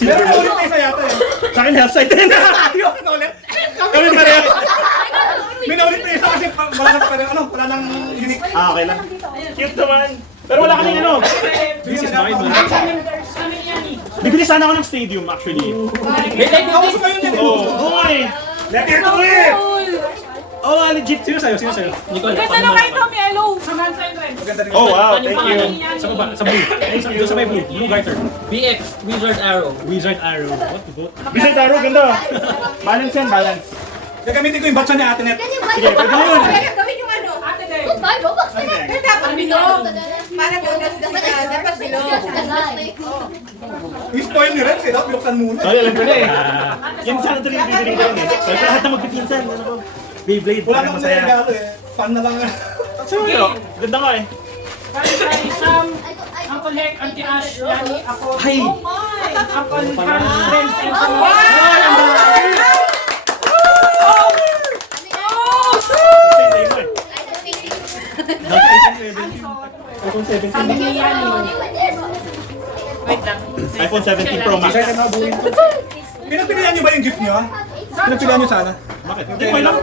Meron na ulit na isa yata eh. Sa akin, half side din. Ayun, ulit. Kami pareho. May naulit na isa kasi wala na pareho. Ano, wala nang unique. Okay lang. Cute naman. Pero wala kaming ano. This is mine, man. Bibili sana ako ng stadium actually. Ako gusto ko yun yan. Oo eh. Let it do it! Oh, legit. Sino sa'yo? Sino sa'yo? Nicole, Ganda na kayo, Tommy. Hello. Samantha and Ren. Maganda rin. Oh wow, Ano yung thank you. pangalan? Sa baba, sa blue. Doon sa may blue. Blue garter. BX, Wizard Arrow. Wizard arrow. What to vote? Visit Taro, ganda. Balance yan, balance. Gagamitin ko yung batso ni Ate Net. Sige, pwede na yun. Gawin yung ano. Ate Day. Goodbye, Robux na lang. Pero dapat bilog. Parang gagasgas ka. Dapat bilog. Yung spoil ni Rex eh. Dapat binuksan muna. Sorry, alam ko na eh. Yan sana ito rin yung bibili ko yun eh. Sorry, lahat na magpipinsan. Ano ko? Beyblade, Wala parang nang masaya. regalo eh. Fun na lang. Pero, ganda nga eh. Kay Sam, Uncle Hek, Auntie Ash, Yani, ako. Ay! Uncle Hans, friends, and so iPhone 17. Kami ni Yani. Wait lang. iPhone 17 Pro Max. Pinagpilihan niyo ba yung gift niyo? Pinagpilihan niyo sana. Bakit? Hindi ko alam.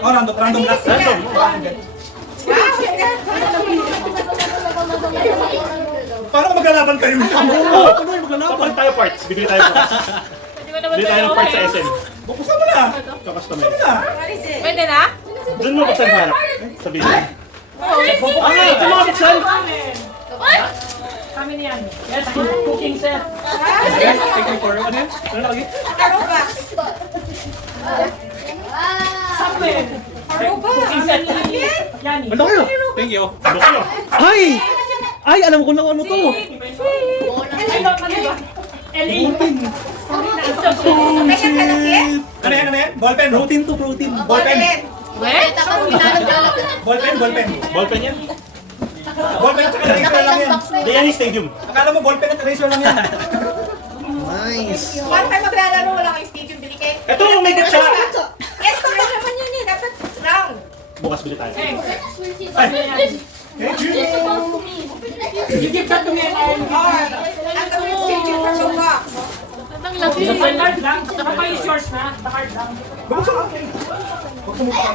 Oh, random last. Random. Paano kung maglalaban kayo? Kapag tayo parts, bibili tayo parts. Bibili tayo ng parts sa SM. Buksan mo na. Kakustomize. Pwede na? Doon mo buksan harap. Sa video. Ito mga buksan. Kami ni Yani. Yes, cooking set. Somewhere. Cooking set ni Yani. Ano kayo? Thank you. Buksan. Ay! Ay, alam ko na kung ano to. Ay, ano ba? LA. Ano yan, ano yan? Ballpen? Protein to, protein. Ballpen. Tapos ginagawa. Ballpen, ballpen. Ballpen yan? Ballpen at saka eraser lang yan. Hindi yan yung stadium. Akala mo ballpen at eraser lang yan. Paano kayo maglalaro? Wala kayong stadium bili kayo? Ito, may get siya. Yes, correct naman yun eh. Dapat round. Bukas bili tayo. Thank you. You give that to me and I'll Ang gawin yung stadium from the box. The card lang. The card is yours na. The card lang. Buksan natin.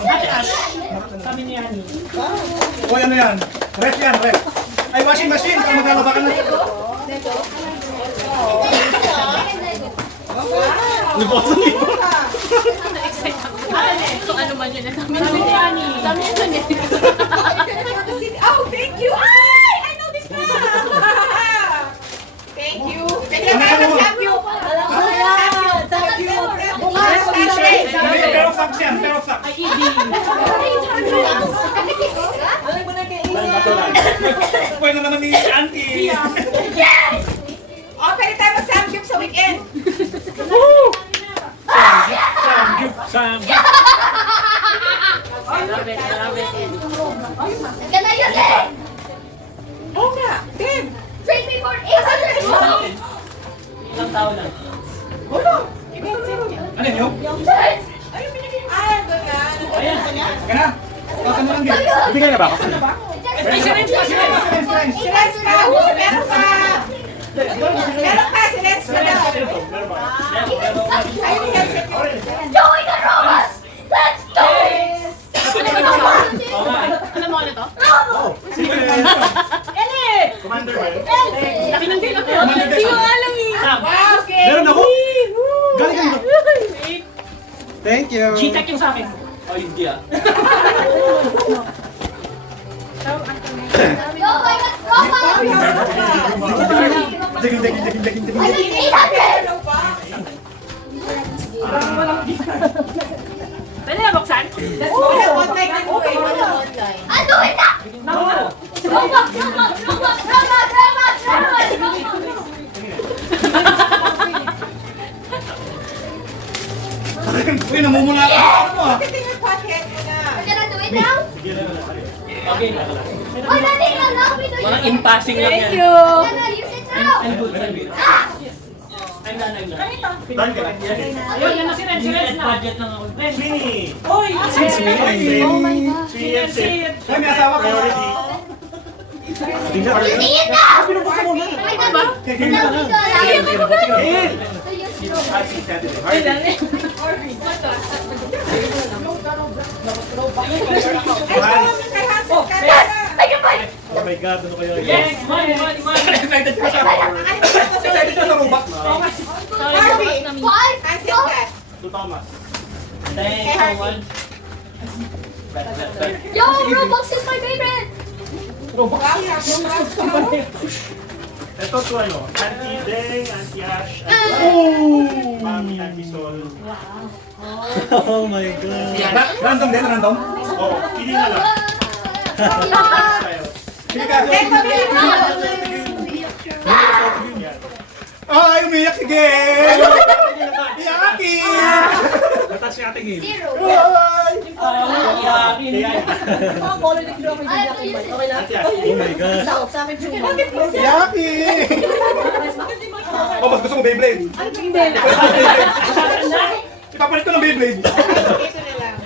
Ate Ash. Kami ni Yani. O, ano yan? Ref yan, ref. Ay, washing machine. Kung maglalaba ka na. Nagbukasan dito. Kung ano man yun. Kami ni Yani. Kami ni Yani. Oh, thank you! Ay! I know this one! Thank you! Pwede na tayo mag-samgyup! Samgyup! Pero socks yan, pero socks. Ay, easy. Spoil na naman ni Auntie. Oh, pwede tayo mag-samgyup sa weekend! Love it, love it. Gana yun eh! Oo nga. Ten. Trade me for 800! Ilang tao lang. Ano yun? Ay, gana! Ayan. Gana. Baka mo lang din. Bibigay na ba ako? Ay, si Renz pa, si Renz. Silence ka! Meron pa! Meron pa! Silence ka daw! Ay, Joey the Robux! Let's do it! Alam mo ano to? Sino yan? Eli! Commander ba yun? Laki ng dilo. Hindi ko alam eh. Sam. Wow, okay! Meron ako? Galing kanino? Thank you. G-Tech yung sa akin. Oh, hindi ah. Oh my God! Robux! Daging. I need 800! Pwede na buksan? Wala online na po eh. Wala online. Ano na? No. Robux! Uy, namumula ka. Ano mo ah? Look at your pocket mo na. We're gonna do it now? Okay na. Oh, Daddy, allow me to Mga use it. in-passing lang yan. We're gonna use it now. I'm good, I'm good. Ah! I'm done, I'm done. Done ka na. Ayun, yan na si Renz. Si Renz na. Budget lang ako. Renz. Sweeney. Oy! Oh my God. Sweeney and Sid. Uy, may asawa ka. Priority. Using it now! Wait, ba? Allow me to allow you. Oh my God, ano kayo? Yes, man. Excited ka sa... Excited ka sa robot. Harvey. Five. Asin Go. ka. To Thomas. Thanks, someone. Yo, Roblox is my favorite. Ito to ano, Auntie Deng, Auntie Ash, Mami, Auntie Sol. Oh my God. Random din, random. Oh, pili na lang. Pili ka. Yan. Ay, umiyak si Gel! Iyaki! Natas si Ate Gil. Zero. Ay! Yakin. Kaya, I have to use it. Ate Ash. Oh my God. Iyaki! Oh, mas gusto mo Beyblade? Ipapalit ko ng Beyblade. Ito na lang.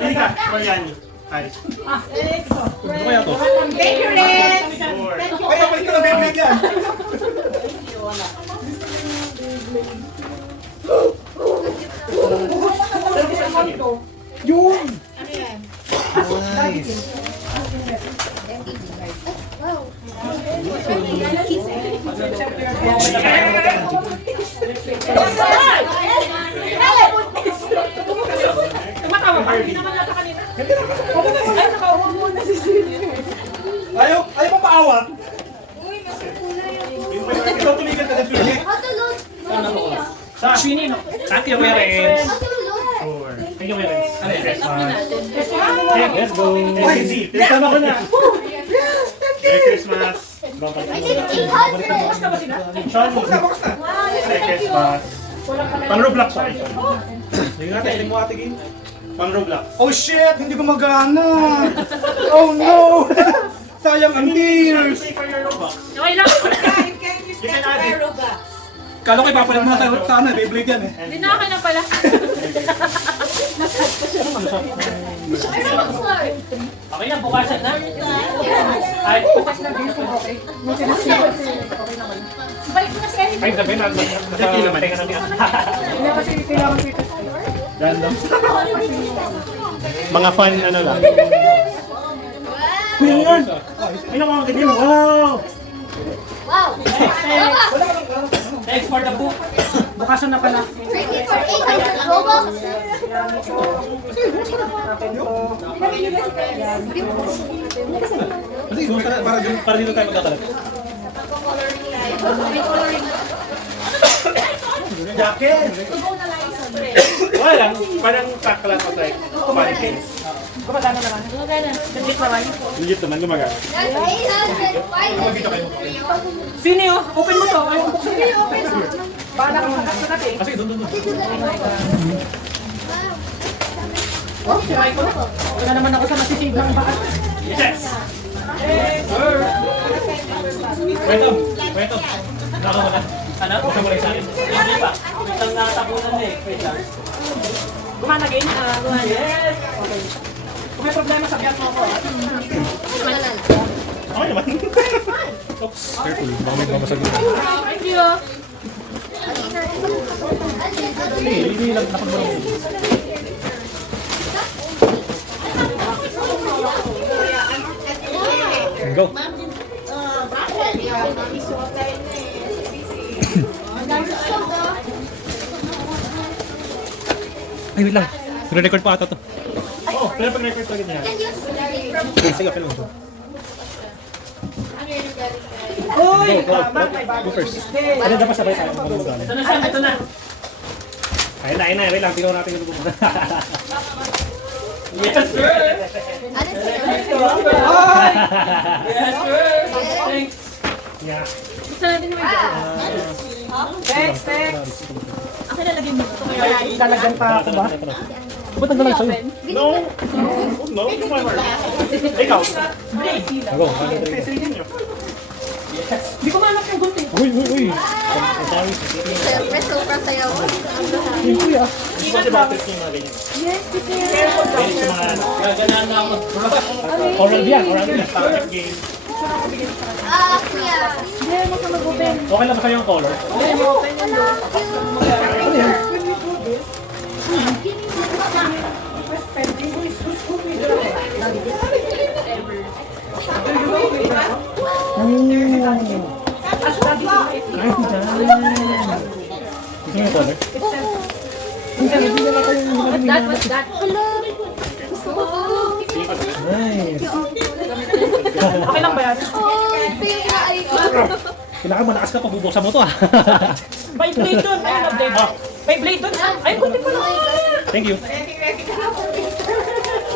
Pili ka, Mariani. Ay. Ano kaya to? Thank you, Rex. Four. Ay, ipapalit ko ng Beyblade yan. Ano yan? Wow. Tumatawa pa. Hindi naman nata kanina. Ay, nakauwa mo na si Ayaw mo paawat? Ikaw tumigil ka na Philip. How to load? Sa Sweeney, no? Thank you, Parents. How to load? Four. Thank you, Parents. Let's Let's go. Easy. Tama ko na. Merry Christmas. I need 800. Sean, Bukas na. Merry Christmas. Pan-Roblox, sorry. Sige nga, tayo mo Ate Gil. Pan-Roblox. Oh shit, hindi gumagana. Oh no! Sayang ang deals. Play for your Roblox. Okay lang. You can use that to buy Robux. Kala ko ipapalit mo na sa ano, Beyblade yan eh. Hindi na ako na pala. I Roblox Lord. Okay na, bukasan na. Ay, bukas na. Balik mo na si Eric. Ay, sabi na. Nasa naman. Teka namin. Random. Mga fun, ano lang. Kuya yan! Ay, nakakaganyan. Wow! Wow. Thanks for the book. Bukasan na pala. Trade for 800 Robux. Para dito tayo magkakalat. Jacket! Wala lang. Parang kakala ko tayo. Parang case. Gumagana naman. Legit naman. Legit naman, gumagana. That's 800. Sini oh, open mo to. Ayaw buksan mo. Baka nakakakat eh. Kasi doon. Oh, si Michael. Wala naman ako sa masisave ng baka. Yes! Welcome! Welcome! Nakamuna. Ano? Buksan mo rin sa akin. Hindi pa. Isang natapunan na eh. Wait lang. Gumana again. Yes! Okay. Kung may problema, sabihan mo ako. Okay naman. Oops. Careful. Baka may mamasagin. Thank you. Hindi lang napagmaro. Go. Ay, wait lang. Re-record pa ata to. Oo, pero pag-record pa ganyan. Sige, pero go. Uy! Go first. Ano dapat sabay tayo? Ito na siya, ito na. Ayun na. Wait lang. Tingnan natin yung lupa. Yes, sir! Yes, sir! Thanks! Yeah. Gusto natin yung Text, text. Ako nalagyan mo. Lalagyan pa ako ba? Ba't ang galang sa'yo? No! No, it's my word. Ikaw. Ako, Hindi ko mahanap yung gusto eh. Uy! Sorry. Siyempre, sobrang sayaw. Yung kuya. Hindi ba bakit yung mga ganyan? Yes, because... Ganyan sa mga Gaganaan na ako. oral yan. Startup game. Kuya. Okay lang ba sa'yo yung color? Gusto mo yung color? What's that? Hello. Gusto ko to. Nice. Okay lang ba yan? Oh, ito yung inaay ko. Kailangan malakas ka pag bubuksan mo to ah. May blade doon. Ayun, update. May blade doon. Ay, kunti pa lang. Thank you.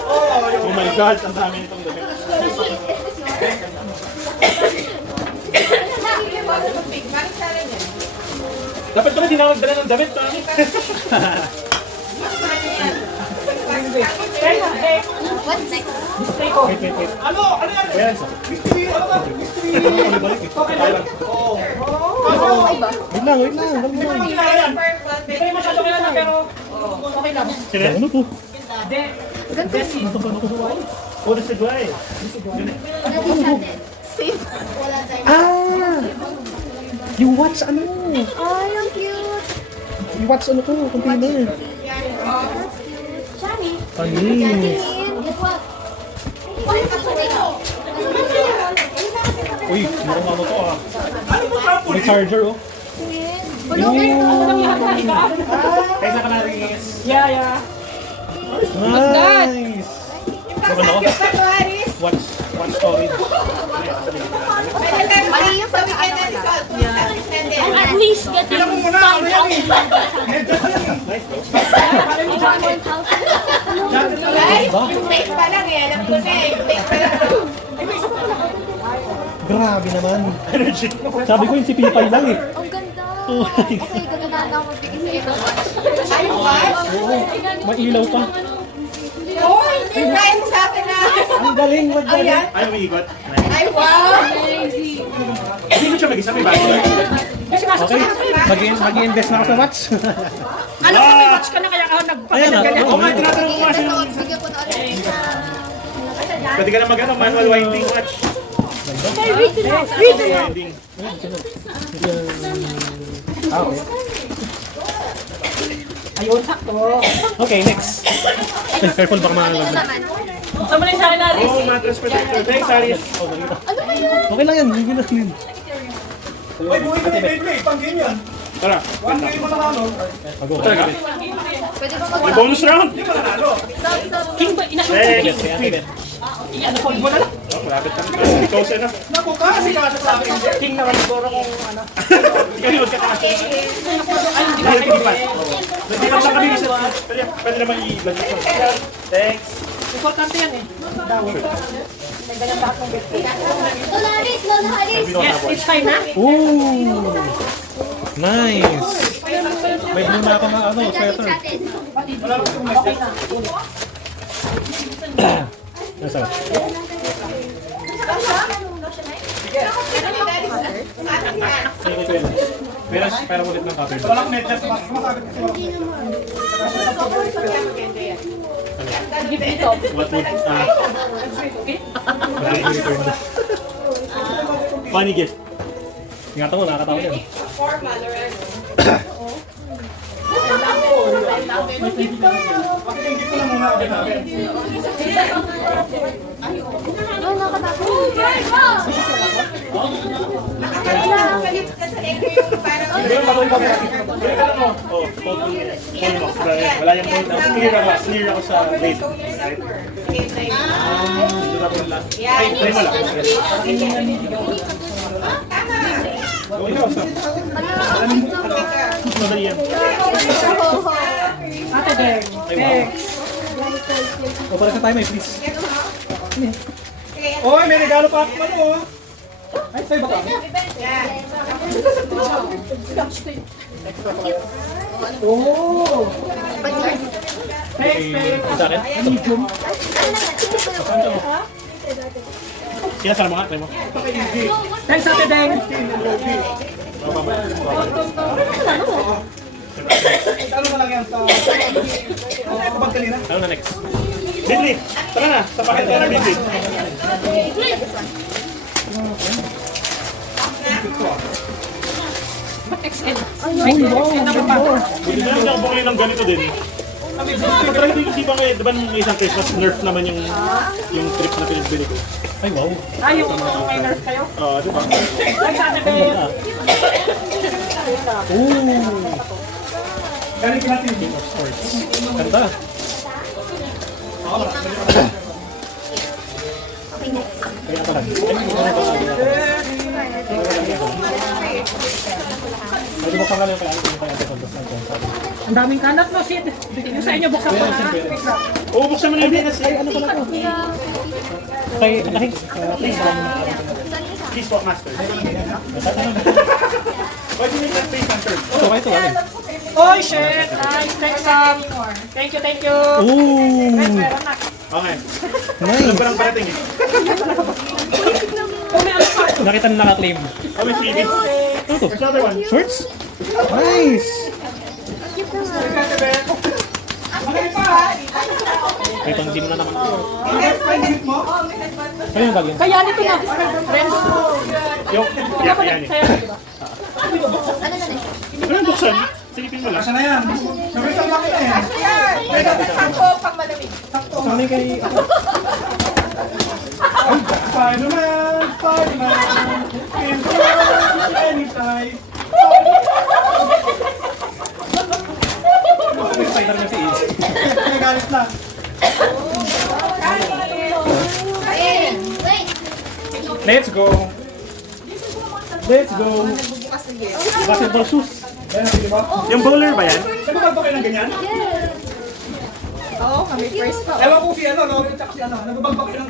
Oh my God, ang dami nitong damit. Dapat pala di na magdala ng damit pa. What's next? Display ko. Wait, wait, wait. Ano? Ano yan? Ayan. Mystery, ano ba? Mystery. Ano balik eh? Tayo lang. Wait lang, wait lang. Dali lang. Hindi kayo masyado kilala pero okay lang. Sino? Ano to? De, Desi. Ano to? Ano to? Oh, this is why. Safe. Wala tayo. Ah! Yung watch ano? Ay, ang cute. Yung watch ano to? Container. That's cute. Shani. Panis. Guess what? What's the potato? Uy, mukhang ano to ah. Ano ba tapos? May charger oh. Bulongin. Ano nang lahat na higa? Kaya na ka na rin. Yeah, yeah. Nice! Ano? Watch storage. Mali yung pagkakaano na. At least get Tingnan mo muna, ano yan eh? Medyo sa yan eh. Yung pa lang eh, alam ko na eh. Yung face pa lang. Grabe naman. Energy. Sabi ko yung si Pipay lang eh. Ang ganda. Okay, ganda na ako magbigay sa ito. Ay, what? May ilaw pa. Uy, try mo sa akin na. Ang galing, wag galing. Ayan. Ay, umiikot. Ay, wow. Hindi ko siya mag-isa, may bago. Okay, mag-i-invest na ako sa watch. Alam ko may watch ka na kaya ako Ayan na. nagpapagaling. Oo nga, tinatanong ko nga siya. Bigyan ko na ulit. Pwede ka na mag-ano, manual winding watch. Winding. Ah, okay. Ayun, sakto. Okay, next. Ay, careful baka malalaglag. Naman. Saan mo na yung sa akin, Aris? Oh, mattress protector. Thanks, Aris. Oh, dali na. Ano ba yan? Okay lang yan, hindi na yun. Uy, buhay ka na Beyblade. Pang game yan. Tara, 1K mo na ano. mag-go. Talaga? Pwede ba May mag- bonus round. Hindi mo nanalo. Stop, stop. King ba? Inasyon ko Next, King. kaya Tibet. Ano po, ibo na lang. Oh, malapit na. Chosen na. Naku ka, kasi kasya sa akin. King naman siguro kung ano. Kasi magkakasya. Ay, hindi na Hindi kayo pa. Hindi lang kami isa. Pwede naman i-vlog ito. Thanks. Importante yan eh. Dawit. May ganyan lahat ng best. Lola Haris, Lola Haris. Yes, it's time na. Ooh! Nice! May blue na ako na ano, Daddy sweater. chatted. Nasa? Pero ulit ng cover. Wala kang medya sa masabi kasi wala. What would, funny gift. Ingatan mo, nakakatawa yan. Pakinggan ko na muna agad natin. Oh, nakatakot. Nakapalit ka sa ego yung parang... Hindi mo patuloy pa natin. Hindi ka lang mo. Oh, phone mo. Wala yung phone. Clear ako sa date. Show yourself or... Sige, try mo. Dito na po lang. Yeah. Ay, try mo lang. Tama. Gawin ka, Sam. Madali yan. Ate Deng. Ay, wow. O, para sa tayo, may please. Oy, may regalo pa ako ano oh. Ay, tayo ba ka? Yeah. Sa akin? Medium. Sila sa mga, try mo. Thanks, Ate Deng. Ano na lang yan sa... Ano bang kanina? Ano na next? Bidli! Tara na! Sa paket tayo ng Bidli. Buti na lang ako bumili ng ganito din. Pero hindi ba may, diba nung isang Christmas, Nerf naman yung trip na pinibili ko. Ay, wow. Yung may nurse kayo? Oo, diba? Ay, sabi ko yun. Galing ka natin. King of Swords. Ganda. Kaya pala. Ay, di ba pangalan kaya Ang daming kalat no, Sid. Yung sa inyo, buksan ko na. Oo, buksan mo na yung Ay, ano pala to? Kay, please walk master. Why do you make that face on third? Ito, ito, ano? Oy, shit! Nice, next up. Thank you, thank you. Ooh! Next, meron na. Okay. Alam ko lang parating eh. Kung may ano pa. Nakita na naka-claim. Oh, may feelings. Ano to? There's another one. Shorts? Nice! May pang-gym na naman. Kaya yung bag yun? Kaya nito na. Friends. Yung, yan, yan eh. Kaya nito ba? Ano yung buksan? Silipin mo lang. Asa na yan? Nabitang laki na yan. May sakto pang malamig. Sana yung kay... Spider-Man, Spider-Man, in the world, anytime. Spider na si Ace. Nagalit na. Let's go! Let's go! Basketball shoes. Ayan, di ba? Yung bowler ba yan? Nababag ba kayo ng ganyan? Oo, kami first pa. Ewan ko si ano, no? Tsaka si ano, nababag ba kayo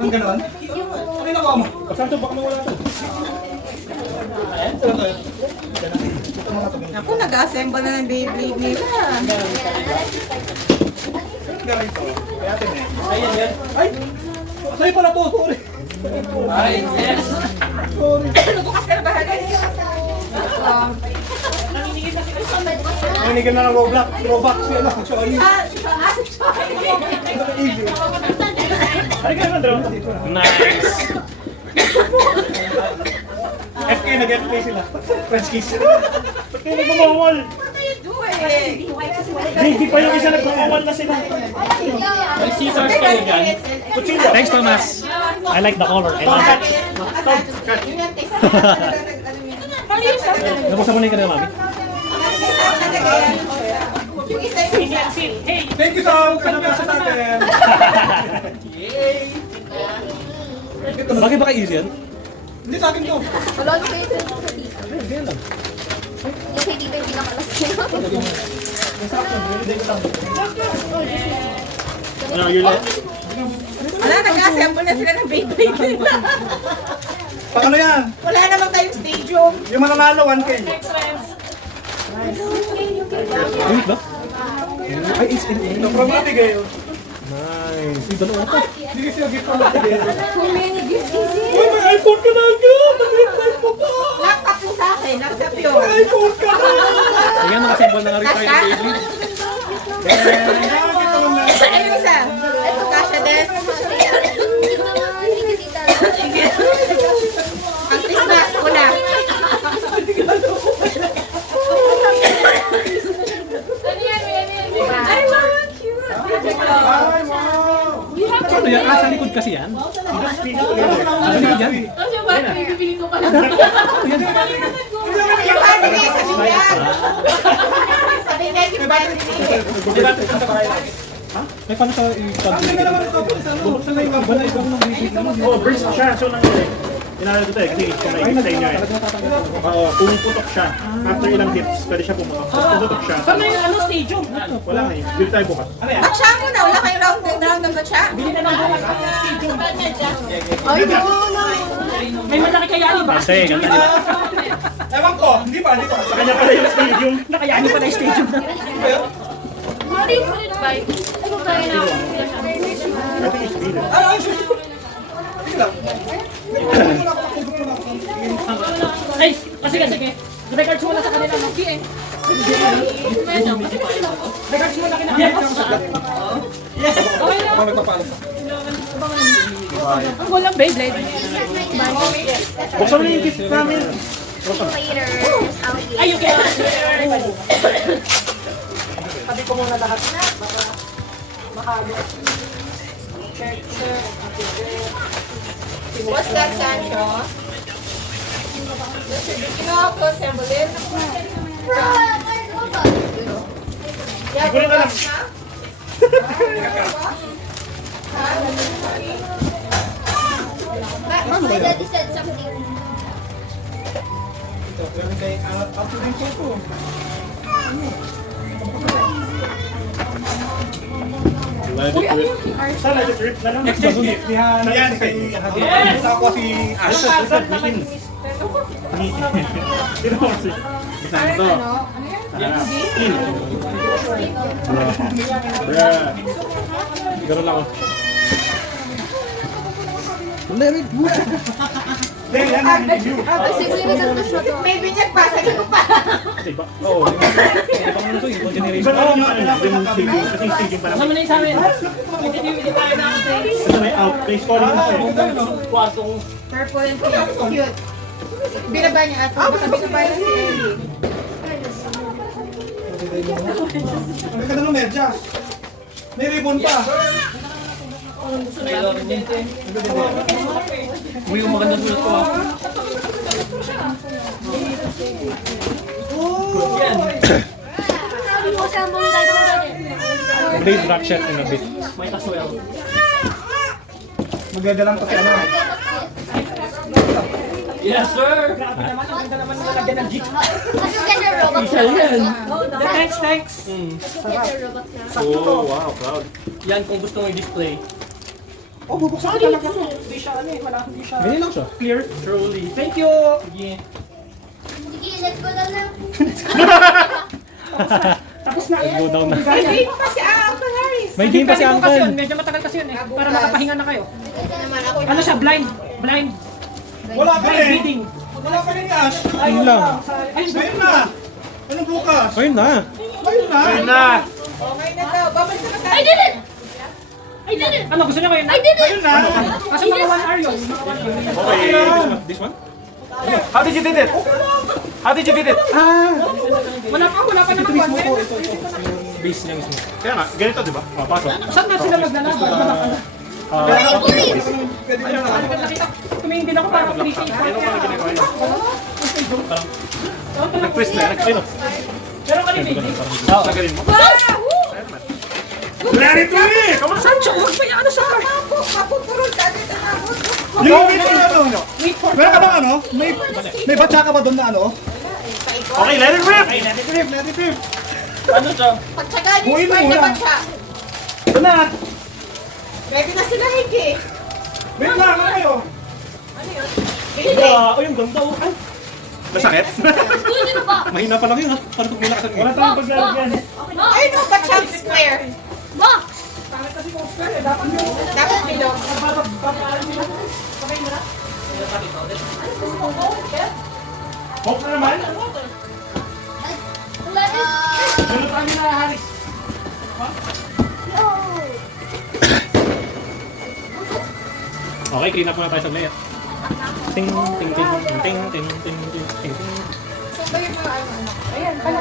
ng ganon? Ano yung nakuha mo? Saan to? Baka mawala to. Ako, nag-assemble na ng Beyblade nila. Galing to. Kaya atin eh. Ay! Sa'yo pala to, sorry. Ay, yes. Bukas ka na ba, guys? Nanginigil na ng Roblox. Roblox si ano. So, ayun. Easy. Halika naman, Drew. Nice! FK, nag-FK sila. French kiss. Ba't kayo nagmamawal? Hindi pa yung isa nagmamawal na sila. May scissors kayo dyan. Thanks, Thomas! I like the color. I love it. Nabuksan mo na yung kanila, mami. Thank you sa kanabasa natin. Bagay ba kay Easy yan? Hindi sa akin to. Wala na kayo sa tita. Ganyan lang. Yung kay tita yung pinakalas No, you're like... Wala, nag-assemble na sila ng Beyblade nila. Pag ano yan? Wala naman tayong stadium. Yung mananalo, 1K. Wait ba? Ay, is in No, from Matigay. Nice. Yung dalawa to. Hindi kasi yung gift from Matigay. Kung may gifts easy. Uy, may iPhone ka na agad! Nag-reply mo pa! Laptop yung sa akin, laptop yun. May iPhone ka na! Ayan, nakasymbol na nga rin tayo ng Beyblade. Ayun isa. Ito, kasha din. Ang Christmas ko na. Ay, wow, cute. Ay, wow! Ano yan? Ah, sa likod kasi yan? Sa likod yan? Yung battery, sabi niya. Sabi niya yung battery. May paano sa i-tag? Ang ganda naman ito. Buksan na yung mga Wala, ibang nang Beyblade. Oh, burst siya. So, nangyari. Inala ko tayo kasi kung nakikita sa inyo eh. Oo, pumuputok siya. After ilang hits, pwede siya pumutok. So, pumutok siya. Saan na yung ano, stadium? Wala nga eh. Dito tayo bukas. Batcha mo na, wala kayong round ng batcha. Bili na ng bukas ang stadium. Ay, no. May malaki kaya ni ba? Bante, ganda di ba? Ewan ko, hindi pa. Sa kanya pala yung stadium. Nakayani pa na yung stadium na. Mari, bye. Ay, kung kaya na ako. I think it's Peter. Ay, sige lang. Ay, sige, sige. Records mo na sa kanila. Records mo na kanila. Okay na. Ako nagpapalo. Ang walang Beyblade. Buksan mo na yung gift namin. Later. Ay, you can Sabi ko muna lahat na. Makalo. Check. What's that, Sancho? Kinuha ko, sembolin. Yeah, Hindi ko rin alam. My daddy said something. Let it rip. Saan let it rip na lang? Next gift ni Han. Ayan, kay Yes! ako si Ash. Sino mo si? Saan to? Bruh. Ganun lang ako. Then, yan ang review. May binyag pa, sabi ko pa. Iba? Oo. Ibang ano to, ibang generation. Iba naman yung stadium. Kasi yung stadium pa lang. Naman na yung sa amin. Hindi tayo na ang Ito may out. May scoring na siya. kwartong. Purple and pink. Cute. Binaba niya at binaba niya si Ellie. Ang ganda ng medyas. May ribbon pa. Uy, yung magandang sulat ko ako. Sabi mo sa mga gagawin. Blade ratchet in a bit. May taswell. Maganda lang to si ano. Yes, sir! Grabe naman, ang ganda naman nilagyan ng jeep. Kasi get your robot Isa yan. Thanks. Get your robot na. Oh, wow. Proud. Yan kung gusto mo i-display. Oh, bubuksan ko talaga ito. Hindi siya ano eh, hindi siya Ganyan lang siya. clear. Truly. Thank you. Sige. Sige, let's go down na. Tapos na. Go down na. Hindi pa si Uncle Harris. May game pa si Kasi yun, Uncle. medyo matagal kasi yun eh. Para nakapahinga na kayo. Ito naman ako. Ano siya, blind. Wala pa Blind rin. reading. Wala pa rin ni Ash. Ayun lang. Ayun, Ngayon na. Anong bukas? Ayun na. Ngayon na. Okay na daw. Babalik na I did it! I did it! Ano, gusto niyo ko yun? I did it! Ngayon na. Kasi mga 1 hour yun. Okay. This one? How did you did it? How did you did it? Wala pa naman one. Base niya mismo. Kaya nga, ganito di ba? Papasok. Saan na sila maglalaban? Tumingin din ako para mag-briefing. Nag-twist na. Nag-twist. Pero kanina hindi. Sagalin mo. Larry Tui! Come on! Sancho, huwag pa yan. Ano sa car? Mapupurol ka dito na ako. Yung wait for ano? Wait for Meron ka bang ano? May batya ka ba doon na ano? Okay, let it rip! Let it rip. Ano siya? Pagtsagaan yung Buhay mo square muna. naman siya. Ito na. Ready na sila, Hiki. Wait lang, ano kayo? Wow, yung ganda oh. Ay! Masakit? Pwede na ba? Mahina pa lang yun ha. Paano pag may nakasan Wala tayong paglalagyan. Ay, no, ba't siya square? Box! Dapat bilog. Hope na naman. Wala din. Ganun kami na Haris. Okay, clean up muna tayo sa layer. Ting, ting, ting, ting, ting, ting, ting, ting, ting. So, ba yung mga ano? Ayan, pala.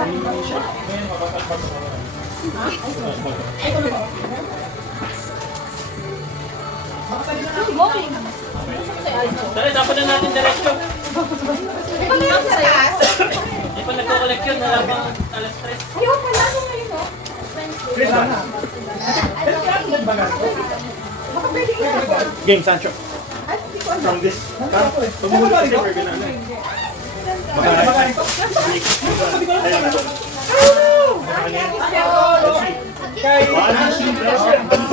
Bowling. Dali, dapat na natin diretso. Pag yung sa taas. Di pa nagko-collect yun. Wala pang alas 3. Ayaw, pala ko ngayon, no? Baka pwede ka. Game, Sancho. Ay, hindi ko alam. From this. Pag-muli kasi we're gonna ano eh.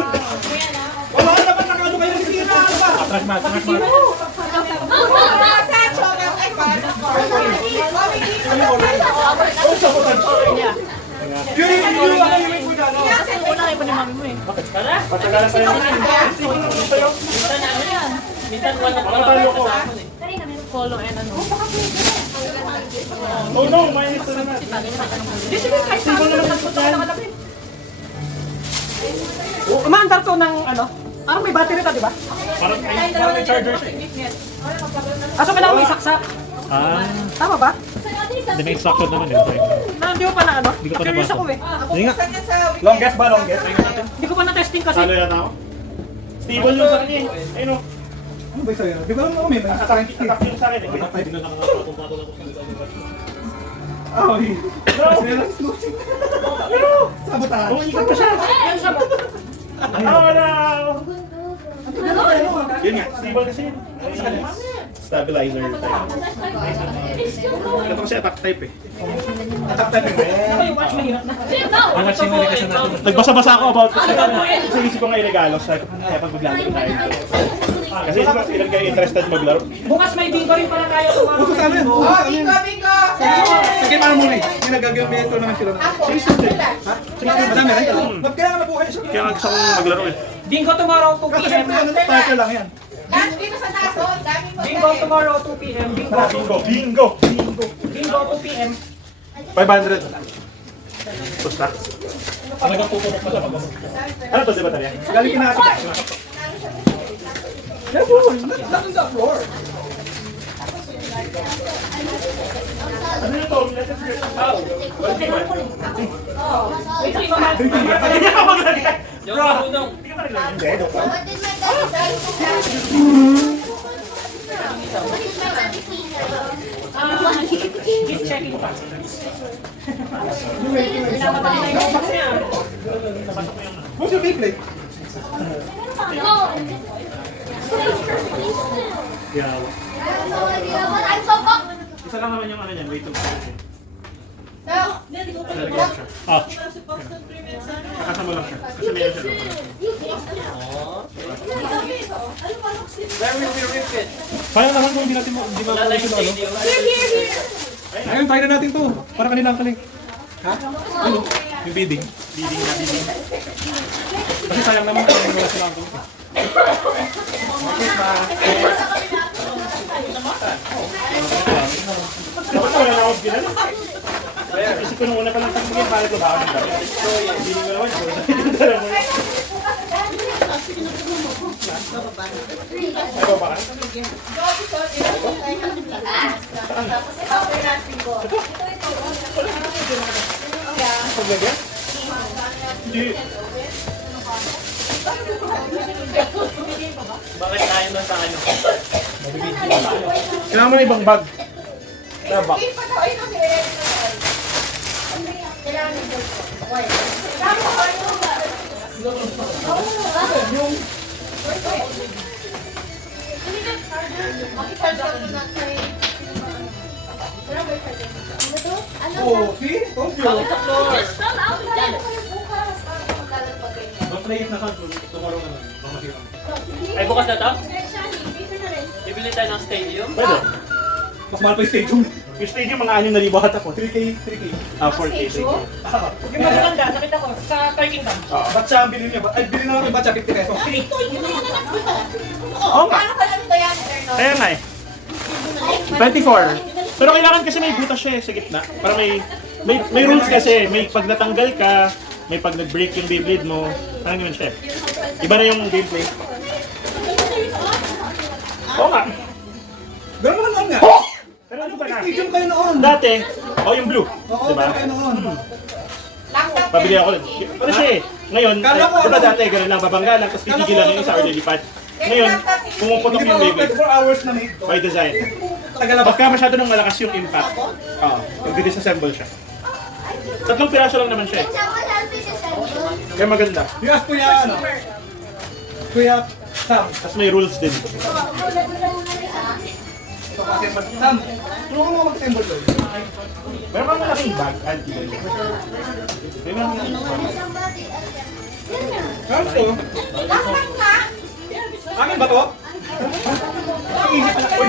Wala naman nakano kayo hindi na ano ba? Atras ma, atras ma. Mga Sancho, ay, paano? Yung ano yung may kuda, no? Tara! Patagalan tayo. Minsan ano yan? Minsan wala pa tayo ko. Follow and ano. Oh no, minus na naman. Umaandar to ng ano? Parang may battery ka, di ba? Parang may charger siya eh. Aso kailangan may saksak. Ah, Tama ba? hindi may instruction naman eh. Hindi ko pa na ano? Hindi ko pa Curious nabasa. ako eh. Hindi nga. Longest ba? Longest? Hindi ko pa na-testing kasi. Salo yata ako. Stable yung sa kanya eh. Ayun o. Ano ba sa'yo? Di ba lang ako may Attack yung sa akin eh. Hindi na nakakapatong-patong ako. Ah, okay. Kasi nila losing. Sabotahan. Umiikot pa siya. Oh no! Yun nga, stable kasi yun. Stabilizer type. Ito kasi attack type eh. Attack tayo eh. Ako yung watch mahirap na. Nagbasa-basa ako about kasi isip ko nga iregalo sa kaya pag maglalaro tayo. Kasi isip ko ilan kayo interested maglaro. Bukas may bingo rin pala tayo tomorrow. Puso sa amin. Oh, bingo, bingo! Sige, paano muna eh. Hindi nagagawin naman sila na. Ako, nakapila. Madami rin. Ba't kailangan na buhay siya? Kaya nga gusto kong maglaro eh. Bingo tomorrow 2 Kasi p.m. syempre, ano, starter lang yan. Lahat dito sa taso, daming Bingo tomorrow 2 p.m. Bingo. Bingo! Bingo 2 p.m. 500. Pusta. Talagang pupupok pa sa pag ano to, di ba talya? Galing kinakita. Not on the floor. Ano yun to? Wait, hindi ko man. Hindi ka maglagay! Yung marunong. Hindi ka maglagay. Hindi, joke lang. What did my daddy say to that? Just checking pa. Pinapadali na yung box niya. What's your big plate? No. Yeah. I have no idea, but I'm so fucked. Isa lang naman yung ano niyan, way to No. Ah. Kakasama lang siya. Kasi meron siya. Where will we rip it? Sayang naman kung hindi natin hindi Wala na yung stadium. Ayun, try na natin to. Para kanila ang kaling. Ha? Ano? Yung bidding. Bidding na bidding. Kasi sayang naman kung wala sila ang kaling. Dapat wala na akong ginano. Isip ko nung una pa lang tagpagin, bakit ko ba ako nagdari? Bidding ko naman. Dala mo yun. Ay, baba ka? Paglagyan? Hindi. Bakit tayo nun sa ano? Kailangan mo na ibang bag. Na bag. Hindi pa daw, ayun ang nire-ready na tayo. Kailangan yung gold ko. Okay. Tama ko, ano ba? Makipag-charge ka na kay... Wala ba yung charger? Oh, see? Don't you? Just fell out of bed. Bukas, para maglalagpag ganyan. Don't play it na kanto. Tomorrow na lang. Baka masira. Ay, bukas na to? Bibili tayo ng stadium? Pwede. Mas mahal pa yung stadium. Yung stadium, mga 6,000 ata po. 3K, 3K. Ah, 4K. Stadium? Yung maganda, nakita ko sa Toy Kingdom. Batsa ang bilhin niya. Ay, bilhin na natin batsa, 50 pesos. Oo nga. Paano pala nito yan, Erno? Kaya nga eh. 24. Pero kailangan kasi may butas siya eh, sa gitna. Para may rules kasi. May pag natanggal ka, may pag nag-break yung Beyblade mo. Parang naman siya eh. Iba na yung gameplay. Oo nga. Gano'n naman noon nga. Pero ano ba na? Stadium kayo noon. Dati, yung blue. Oo, Diba? gano'n kayo noon. Laptop Pabili ako. Ano siya eh. Ngayon, Kala ko, diba ano? dati, ganun lang, babangga lang, tapos titigilan yung isa or lilipad. Ngayon, pumuputok Hindi yung pa Beyblade. 24 hours na made. By design. Tagalabas. Pagka masyado nang malakas yung impact, mag-disassemble siya. Tatlong piraso lang naman siya eh. Someone help me disassemble. Kaya maganda. You ask Kuya, ano? Kuya Sam. Tapos may rules din. Sam, tulungan mo mag-assemble doon. Meron kang malaking bag, Auntie. May mga malaking bag. Guys, to. Laptop nga! Amin ba to? Iisip pala.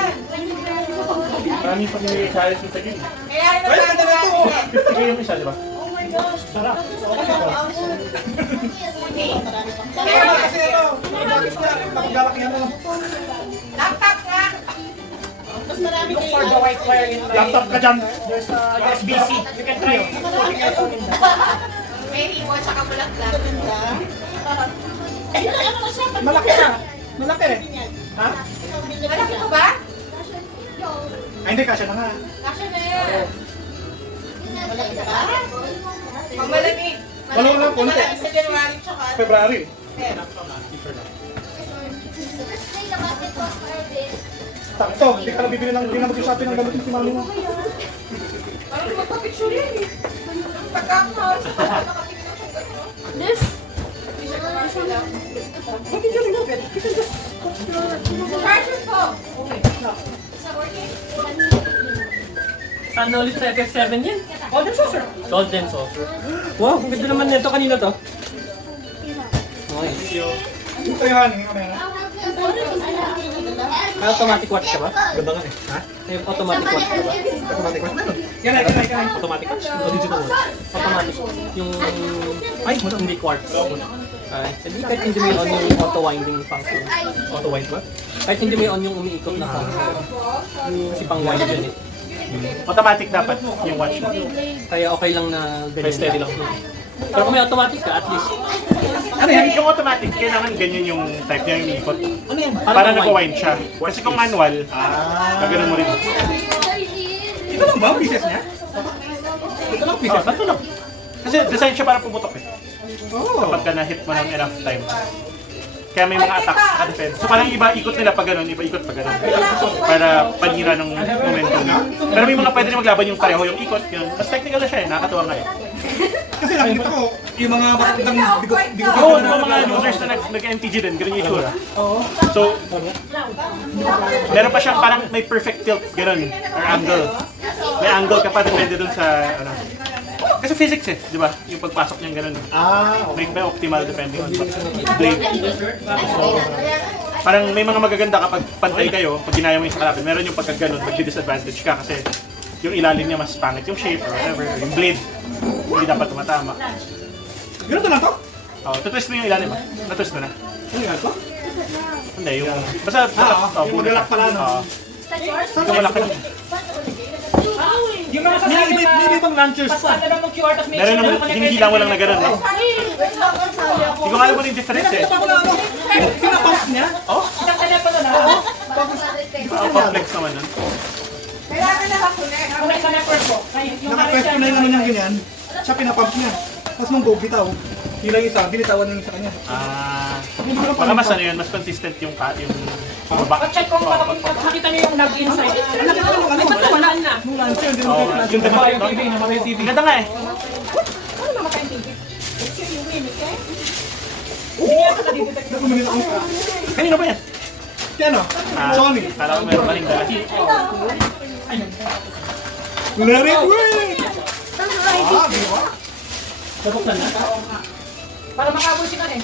Uy, Maraming pamilya sa alis sa gym. Kaya rin ay, ganda na to. 50k yung isa, di ba? Sarap. Kaya na kasi ano, nagagis niya, napaglalaki ano. Laptop nga! Look for the white wire in the... Laptop ka dyan. There's a USB-C. You can try putting your phone in there. May remote, tsaka bulak lang. Malaki ka. Malaki. Ha? Malaki ko ba? Ay, hindi, kasya na nga. Kasya na yan. Malaki ka ba? Pag malamig. Wala lang, konti. Malamig sa January tsaka. February. Sakto, hindi ka na bibili ng, hindi na mag-shopping ng gamit yung si mami mo. Parang magpapicture yan eh. Pagkakahal sa nakapili ng sugat mo. This? Hindi siya commercial lang. What did you remove it? You can just... Charger po. Sa working? Saan ulit sa FF7 yan? Golden saucer. Golden saucer. Wow, ang ganda naman nito. Kanina to. Nice. Ito yan, yung kamera. May automatic watch ka ba? Ganda nga eh. Ha? May automatic watch ka ba? Automatic watch. Yan ay, yan ay, yan ay. Automatic watch? O digital watch? Automatic. Yung... Ay, hindi quartz. Ay, hindi kahit hindi mo on yung auto-winding function. Auto-white ba? Kahit hindi mo on yung umiikot na function. Kasi pang wind yun eh. Automatic dapat yung watch mo. Kaya okay lang na Kaya ganyan. steady lang. Pero kung may automatic ka, at least. Ano yan? Yung automatic, kailangan ganyan yung type niya yung ikot. Ano yan? Para nag-wind siya. Kasi kung manual, gagano'n mo rin. Ito lang ba ang pieces niya? Ito lang ang pieces. Tatlo lang. Kasi design siya para pumutok eh. Oh. Kapag ka na-hit mo ng enough time. Kaya may mga attack sa defense. So parang iba ikot nila pag gano'n, iba ikot pag gano'n. Para panira ng momentum. Pero may mga pwede rin maglaban yung pareho yung ikot. Yun. Mas technical na siya eh, nakakatawa nga eh. Kasi nakikita ko, yung mga matandang bigot. Oo, yung mga losers na nag-MTG din, ganun yung itsura. So, meron pa siyang parang may perfect tilt, ganun, or angle. May angle ka pa, depende dun sa, ano. Kasi physics eh, di ba? Yung pagpasok niyang ganun. May optimal depending on blade. Parang may mga magaganda kapag pantay kayo, pag ginaya mo yung sa kalapit, meron yung pagka ganun, mag-disadvantage ka kasi yung ilalim niya mas pangit yung shape or whatever, yung blade, hindi dapat tumatama. Ganun to lang to? Tutwist mo yung ilalim ah. Natwist mo na. Ano yan to? Hindi, yung... Basta... Yung magalak pala, no? Ikaw malaki na. Yung mga May ibang launchers pa. Pasal naman ng QR, tapos may Meron naman, hinihila mo lang na gano'n eh. Wait lang, ang sabi ako. Hindi ko alam kung yung difference eh. Ito ko na ano, pinapump niya. isang telepono na. Complex naman nun. Kailangan nakakunik. Kung may sa network ko, yung Naka-press ko na yung ano niyang ganyan. Siya pinapump niya. Tapos nung go, bitaw. Hila yung isa, binitawan na yung sa kanya. Baka mas ano yun, mas consistent yung baba. check kung makita niyo yung log inside. Ay, ba't nawalaan na? Nung launcher, hindi mo Oo, kayo yung flash. demo, TV, namatay TV. Ganda nga eh. Ano namatay yung TV? Ito kuminit ako sa... Kanino ba yan? Kaya ano? Johnny. Kala ko meron maling dala. Let it win! Di ba? Nabuksan na? Para makabul si kan eh.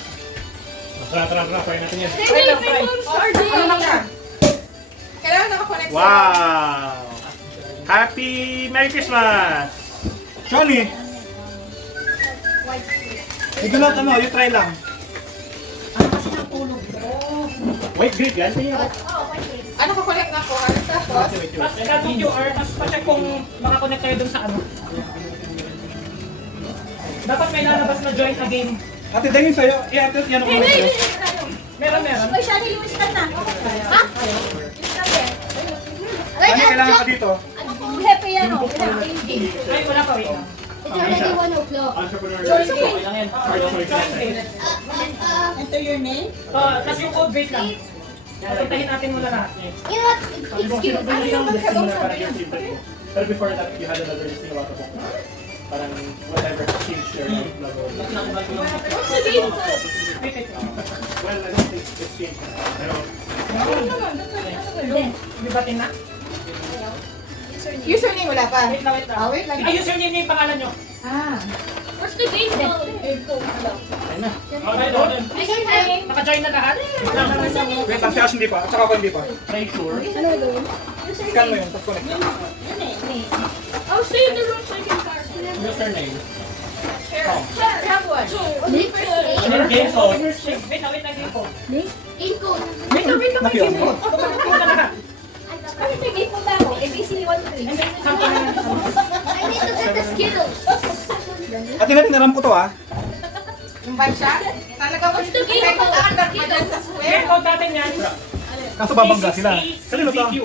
Tara, try natin yan. Ano lang siya? Kailangan nakakunik sa... Wow! Happy Merry Christmas! Johnny! Ito lang ano, you try lang. White grape yan? Ano kakunik na ako? Ano tapos? Tapos nag-video QR, tapos pa-check kung makakonect kayo dun sa ano. Dapat may lalabas na join a game. Ate, dahil sa'yo, i-attend yan ako na sa'yo. Meron. Uy, Shani, yung stand na. Ha? Yung stand eh. Johnny, kailangan ka dito. Hepe yan o. Hepe yung game. Ay, wala pa, wait lang. It's already 1 o'clock. Join game. Okay lang yan. Join game. Enter your name? Tapos yung code base lang. Puntahin natin muna lahat. You know what? It's cute. Ano yung magkabang sabi niya? Pero before that, you had another listing about the book. Parang whatever, change your logo. What's the game? Well, I don't think it's changed. Pero, Bibatin na? Username wala pa. Wait lang. Wait lang. Ay, username niya yung pangalan nyo. What's the game then? Okay, doon. Naka-join na lahat? Wait lang, si Ash hindi pa. At saka ako hindi pa. try sure. Scan mo yun, tapos connect. I'll stay in the room so I can card. Username. Have one. Ano yung game code? Wait lang, game code. Game code. Wait lang, Nakiyam mo? Punta na ka. Bakit may game code ako? ABC 1 3. I need to get the Skittles. Ate natin, naram ko to ah. Yung bike shop? Talaga ko dito kayo mag-order pa dyan sa square. Game code natin yan. Kaso babangga sila. Kanino to? CZQ.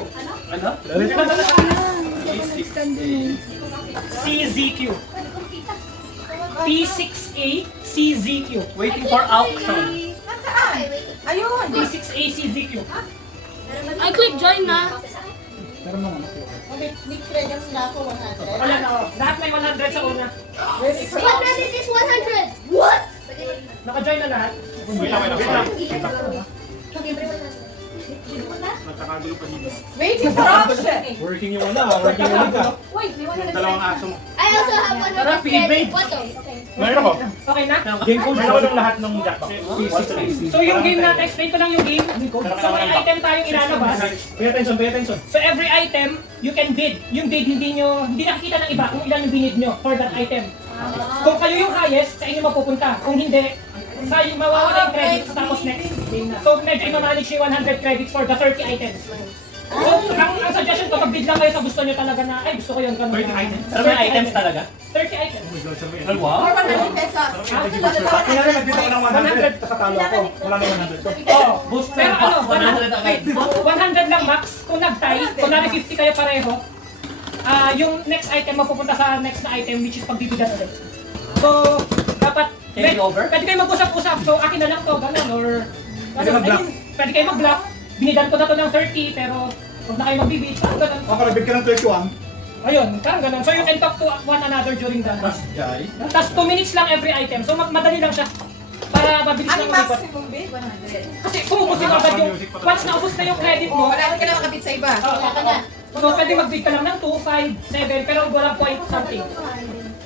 Ano? CZQ. P6A CZQ. Waiting for auction. Nasaan? Ayun. P6A CZQ. I click join na. Meron naman. May credits na ako 100. Wala na, oh. Lahat may 100 sa una. 100 is 100. What? Naka-join na lahat. Wait lang. Nagkakagulo pa dito. Waiting for auction. Working yung working yung liga. Wait, may 100. Dalawang aso mo. I also have 100 Tara, feedback. What though? Okay. Meron ako. Okay na? Game code Meron ako ng lahat ng jackpot. So yung game natin, explain ko lang yung game. So may item tayong ilalabas. Pay attention, pay attention. So every item, you can bid. Yung bid, hindi nakikita ng iba kung ilan yung binid nyo for that item. Kung kayo yung highest, sa inyo mapupunta. Kung hindi, sa yung mawawala yung credits tapos next game na. So medyo i-manage yung 100 credits for the 30 items. So ang suggestion ko, pag bid lang kayo sa gusto nyo talaga na, ay gusto ko yun. 30 items? 30 items talaga? 30 items. Wow. Or 100 pesos. Kaya rin nagdito ko ng 100, katalo ako. Wala na 100 ko. Oh, Booster pero box, ano, 100 agad. 100 lang max. Kung nag-tie, kung nari 50 kayo pareho, yung next item mapupunta sa next na item which is pagbibidan ulit. So, dapat, Take it over? pwede kayo mag-usap-usap. So, akin na lang to, gano'n, or... Pwede mag-bluff. Pwede kayo mag-bluff. Binidan ko na to ng 30, pero huwag na kayo magbibid. Parang gano'n. Ako nabid ka ng 31. Ayun, parang gano'n. So, you can talk to one another during the... Guy. Tapos 2 minutes lang every item. So, madali lang siya. Para mabilis Ano lang yung umikot. maximum bid? 100. Kasi pumupos yung agad yung... Once naubos na yung credit mo, Wala ka na makabit sa iba. so pwede mag-bid ka lang ng 2, 5, 7, pero walang point something.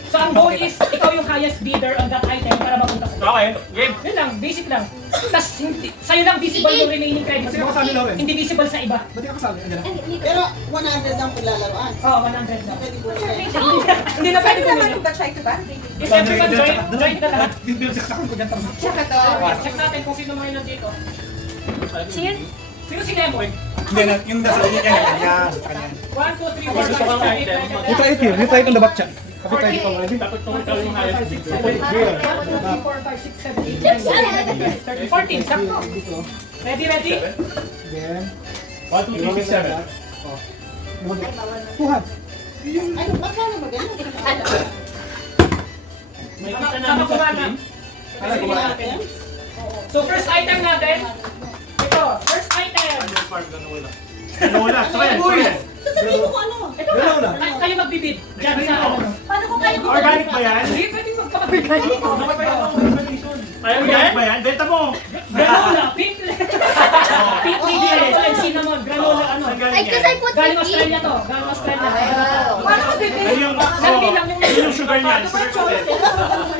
So ang goal is, ikaw yung highest bidder on that item para mapunta sa Okay, game. Yun lang, basic lang. Tapos sa'yo lang visible yung remaining credits Kasi mo. ako kasali Lauren. Hindi visible sa iba. Ba't ka kasali? Andiyan na. Pero 100 ang pilalaroan. Oo, 100 lang. Pwede po siya. Hindi na pwede Pwede naman bumili. yung ba try to ba? Is everyone join ka lahat? Binasaksakan ko dyan. Siya ka to. Check natin kung sino mga nandito. Sino? Sino si Nemo? Hindi na, yung nasa linya niya. Yan, sa kanya. 1, 2, 3, 4, 5, 6, 7, 8, 9, 10, 11, You try it here. You try it on the back check. Kapit tayo dito mga Dapat kung ikaw yung highest bid. 14, sakto. Ready, ready? Then, 1, 2, 3, 6, 7. Tuhad. Ay, magkano ba ganun? May Sama kita sama namin sa kumana. team. So first item natin, ito, first item. Gano'n na. Saka yan. Sasabihin mo kung ano. Ito Gano'n na. na, kayo magbibid. Diyan sa ano. Paano kung kayo Organic ba yan? Hindi, pwede magpapabigay. Organic ba yan? Benta mo. Granola, pink. Pink media, and cinnamon, granola, ano. Saan galing Ay, yan? kasi I put Galing 50. Australia to, galing Australia. Paano ko bibili? Ay, yung, yun yung sugar niyan. Sugar content.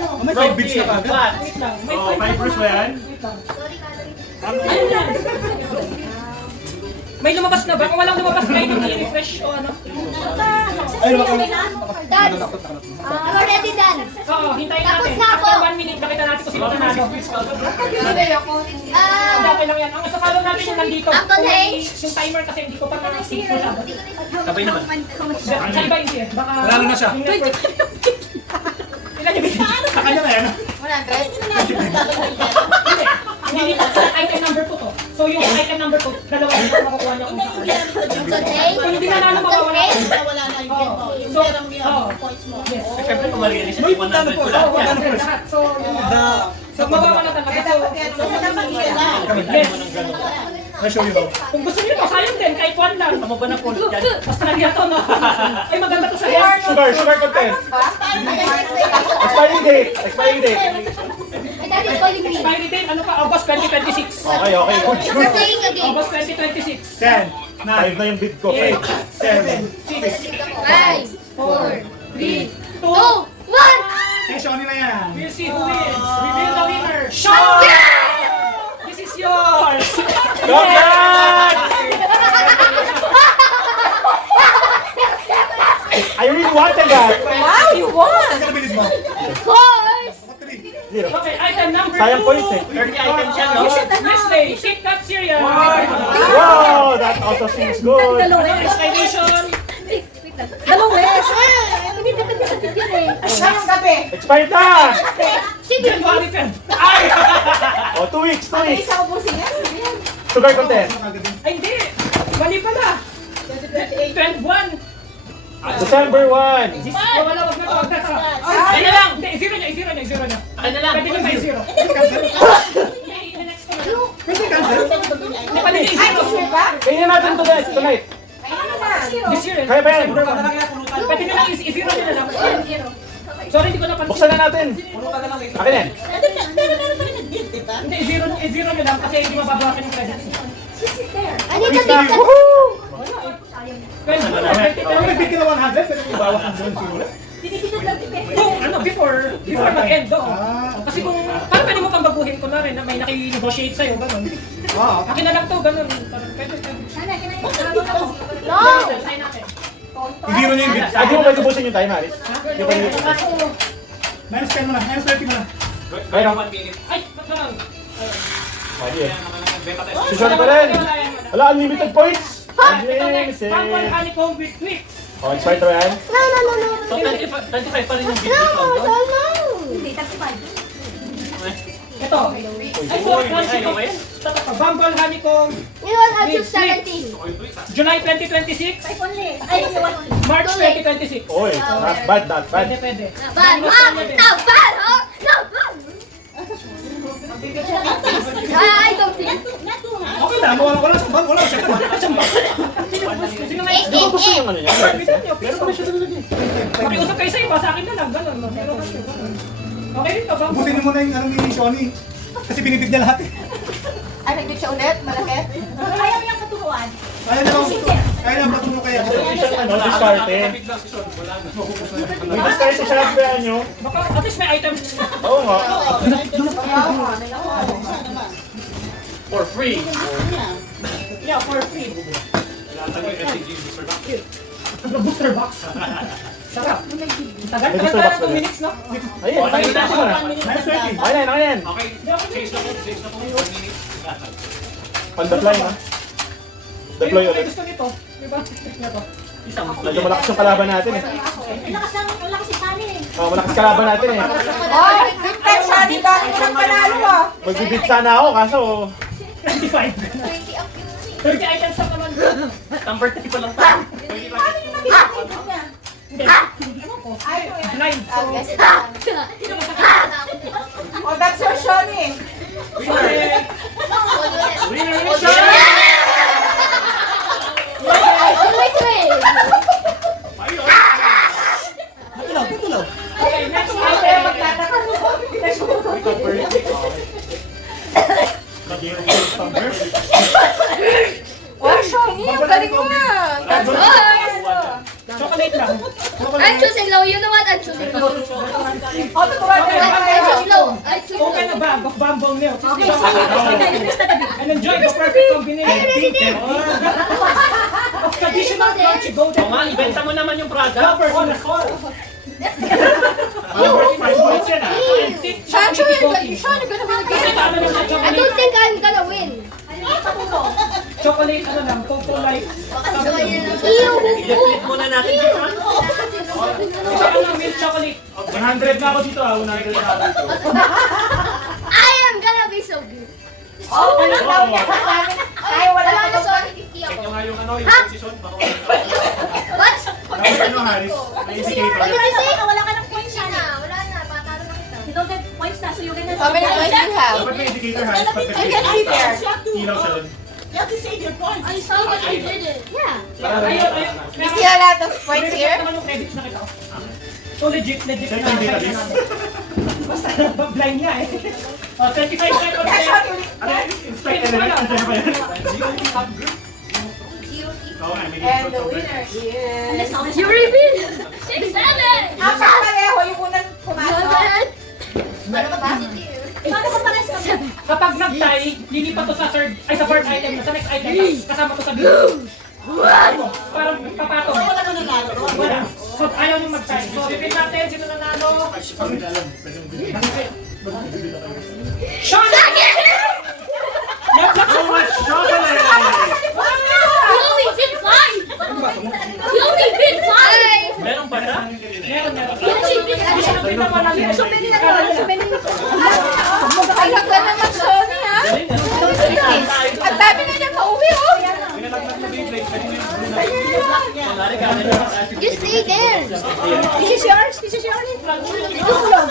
Oh, may 5 bits na kagad. Wait lang, may Oh, fibers ba yan? Wait lang. Sorry, calorie. Ayun yan. May lumabas na ba? Kung walang lumabas, kayo yung i-refresh o ano? Ay, baka Dad, I'm already done. Oo, hintayin Tapos natin. na ako. After 1 minute, nakita natin kung sino nanalo. Bibili ako. Okay lang yan. Ang sa follow natin yung nandito. Uncle Hey. Yung timer kasi hindi ko pa na-sync ko lang. Sabay naman. Sa iba hindi eh. Baka... Lalo na siya. yung network. Ilan yung binigay? Sa kanya na yan. 100? Hindi dito sa item number 2 to. So yung item number 2, dalawa yung makukuha niya kung sa kanya. Today, Kung hindi nanalo, mawawala. Wala na yung game mo. Yung So, meron mo yung points mo. Yes. Siyempre, kung malinis siya, 100 ko lang. Oh, 100 lahat. So, so mawawala talaga. So, yes. I show you how. Kung gusto niyo to, sayang din. Kahit 1 lang. Tama ba na po dyan? Australia to, no? Ay, maganda to sa hair. Sugar content. Expiring date. Expiring date. my dad is calling me. Expiry date, ano pa? August 2026. Okay, okay. Good. We're playing a game. August 2026. 10, 9 na yung bid ko. 8, 7, 5, 4, 3, 2, 1. 1. Tension nila yan. We'll see who wins. Reveal the winner. Sean! This is yours! Congrats! I really wanted that. Wow, you won! Ano bilis mo? Of course! Okay, item number 2. Sayang points eh. 30 items yan, no? Nestle, Shake Cut Cereal. Wow, that also seems good. Expiration. Dalawes! Hindi dapat nasa yun eh. Ngayong gabi. Expired na! January 12. Oh, 2 weeks, 2 weeks. Isa ubusin yan. Sugar content. Ay, hindi. Mali pala. 12-1. December 1. Wala, wag na. Ayun na lang. Hindi, zero niya. Ayun na lang. Pwede na tayo zero. Pwede cancel? Hindi, pwede na Ay, zero. sure ba? Kaya natin tonight. Ayun na. This year, Kaya ba yan? pwede na lang, i-zero nyo na lang. Sorry, hindi ko napansin. Buksan na natin. Akin yan. Hindi, i-zero nyo lang kasi hindi mababawasan yung credits. I need to take that. Woohoo! Kung nag-bid ka na 100, pwede mo ibawas ang doon siguro. Kung ano, before mag-end, oo. Kasi kung, parang pwede mo pang baguhin ko na rin na may naki-negotiate sa'yo, gano'n. Akin na lang to, gano'n. Parang pwede. No! Sign natin. I-zero niya yung bid. Hindi mo pwede busin yung time, Haris. Hindi pwede. Minus 10 mo na, minus 30 mo na. Mayroon. Ay, ba't ba lang? Pwede eh. Susunod pa rin. Wala, unlimited points. Pangwal honeycomb with Twix. Oh, excited ba yan? No, no, no, no. So 25 pa rin yung bid No, discount no, doon? no. Ito. Ay, okay. Bumble honeycomb You know what? I'll choose 17. July 2026, Ay, March 2026. Oy, not bad, not bad. Pwede. bad. Ah, not bad, huh? Not bad. I don't think. Okay na, wala siyang bag. Sino nga Eh, yung eh, Gusto eh. yung ano yan? Bitan niyo, pero kami siya talaga. Pakiusap kayo sa iba, sa akin na lang, gano'n. No? Pero kasi, gano'n. Okay rin to, Bumble. Butin mo na yung ano ni Shoni. Kasi binibid niya lahat eh. Ay, nag-bid siya ulit? Malaki? Kaya na matuno kaya. Ano, diskarte. May diskarte siya lang kaya nyo. Baka at least may items. Oo nga. For free. Yeah, for free. Booster box. Sarap. Tagal, May booster box 2 ba yan? minutes, no? Ayun, ayun na siya. Minus 20. Ayun, ayun. Pan-deploy na. Deploy May ulit. gusto nito. Diba? Stick na to. Medyo malakas yung kalaban natin eh. Oh, malakas kalaban natin eh. Oy, bid ka siya. Di ba? Hindi ka panalo ah. Magbibid sana ako kaso 25. 30 items lang naman. Number 3 pa lang tayo. Hindi. Ano ko? Blind. So, Oh, that's your Shoni. okay, next Kaya item. magtataka mo. Wow, Shoni. Ang galing mo nga. Chocolate lang. I'm choosing low. You know what? I'm choosing low. Oh, tutuwa ka na I choose low. I choose low. Open a bag of Bumble Milk. And enjoy the perfect combination of traditional crunchy golden Oo nga, ibenta mo naman yung product. Copper on the floor. And thick Sean, chocolatey Sean, coating. you're gonna win Kasi again. ano lang siya, I chocolate. don't think I'm gonna win. Chocolate, ano lang, Coco Life. Ew. I-flip muna natin dito. Ito ano lang, milk chocolate. 100 na ako dito ah. 100 na ako dito. I am gonna be so good. Oh, wala daw niya. Ay, wala Wala na na daw. sorry, 50 ako. Yung nga yung ano, yung Ha? position. Baka What? Ano Haris? May indicator. What did I say? Wala ka ng points na. Wala na. Patalo na kita. How many points do you have? Dapat may indicator Haris. Pag I can see there. ilaw siya doon. I saw that I did it. Yeah. Ayun, ayun. You see a lot of points here? Naman yung credits na kita. So legit Check na. yung database. Basta blind nga eh. 25 seconds. Kaya Sean, you Inspect element. Andiyan na ba yan? Oo nga, may And the dito. winner is... You repeat. 6, 7. Apat pareho yung unang pumasok. Ano ba? Kapag nag-tie, lilipat to sa third, ay sa fourth item na, sa next item, tapos kasama to sa video. Parang papatong. Wala. So ayaw nyo mag-tie. So repeat natin, sino nanalo? Sean! Left, left, So much chocolate! You only did 5. You only did 5. Meron pa siya? Meron, meron. You only did 5. Siyempre naman namin. Souvenir na lang. Souvenir na lang. Ay, hagda naman, Sony, ha? Ang dami na niya pauwi, oh. You stay there. This is yours. This is yours. Tulog.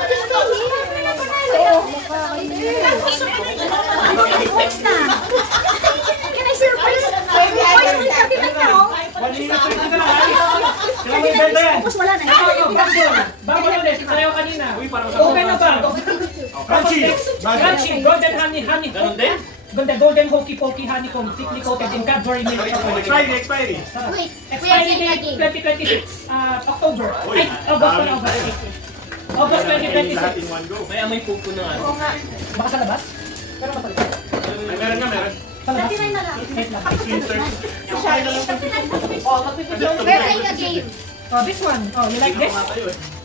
What's that? Can I surprise? Surprise mo yung cabinet na, oh. Tapos wala na. Bago ulit, tayo kanina. Open na ba? Crunchy. Crunchy, golden honey. Ganun din? Golden hokey pokey honeycomb, thickly coated in Cadbury milk chocolate. Expiry. Wait, Expiry date 2026, October. Ay, August na August. August 2026. May amoy pupo na ano. Baka sa labas? Pero sa labas. Meron. Sa labas? 39 na lang. Wait lang. We're playing a game. Oh, this one. Oh, you like this?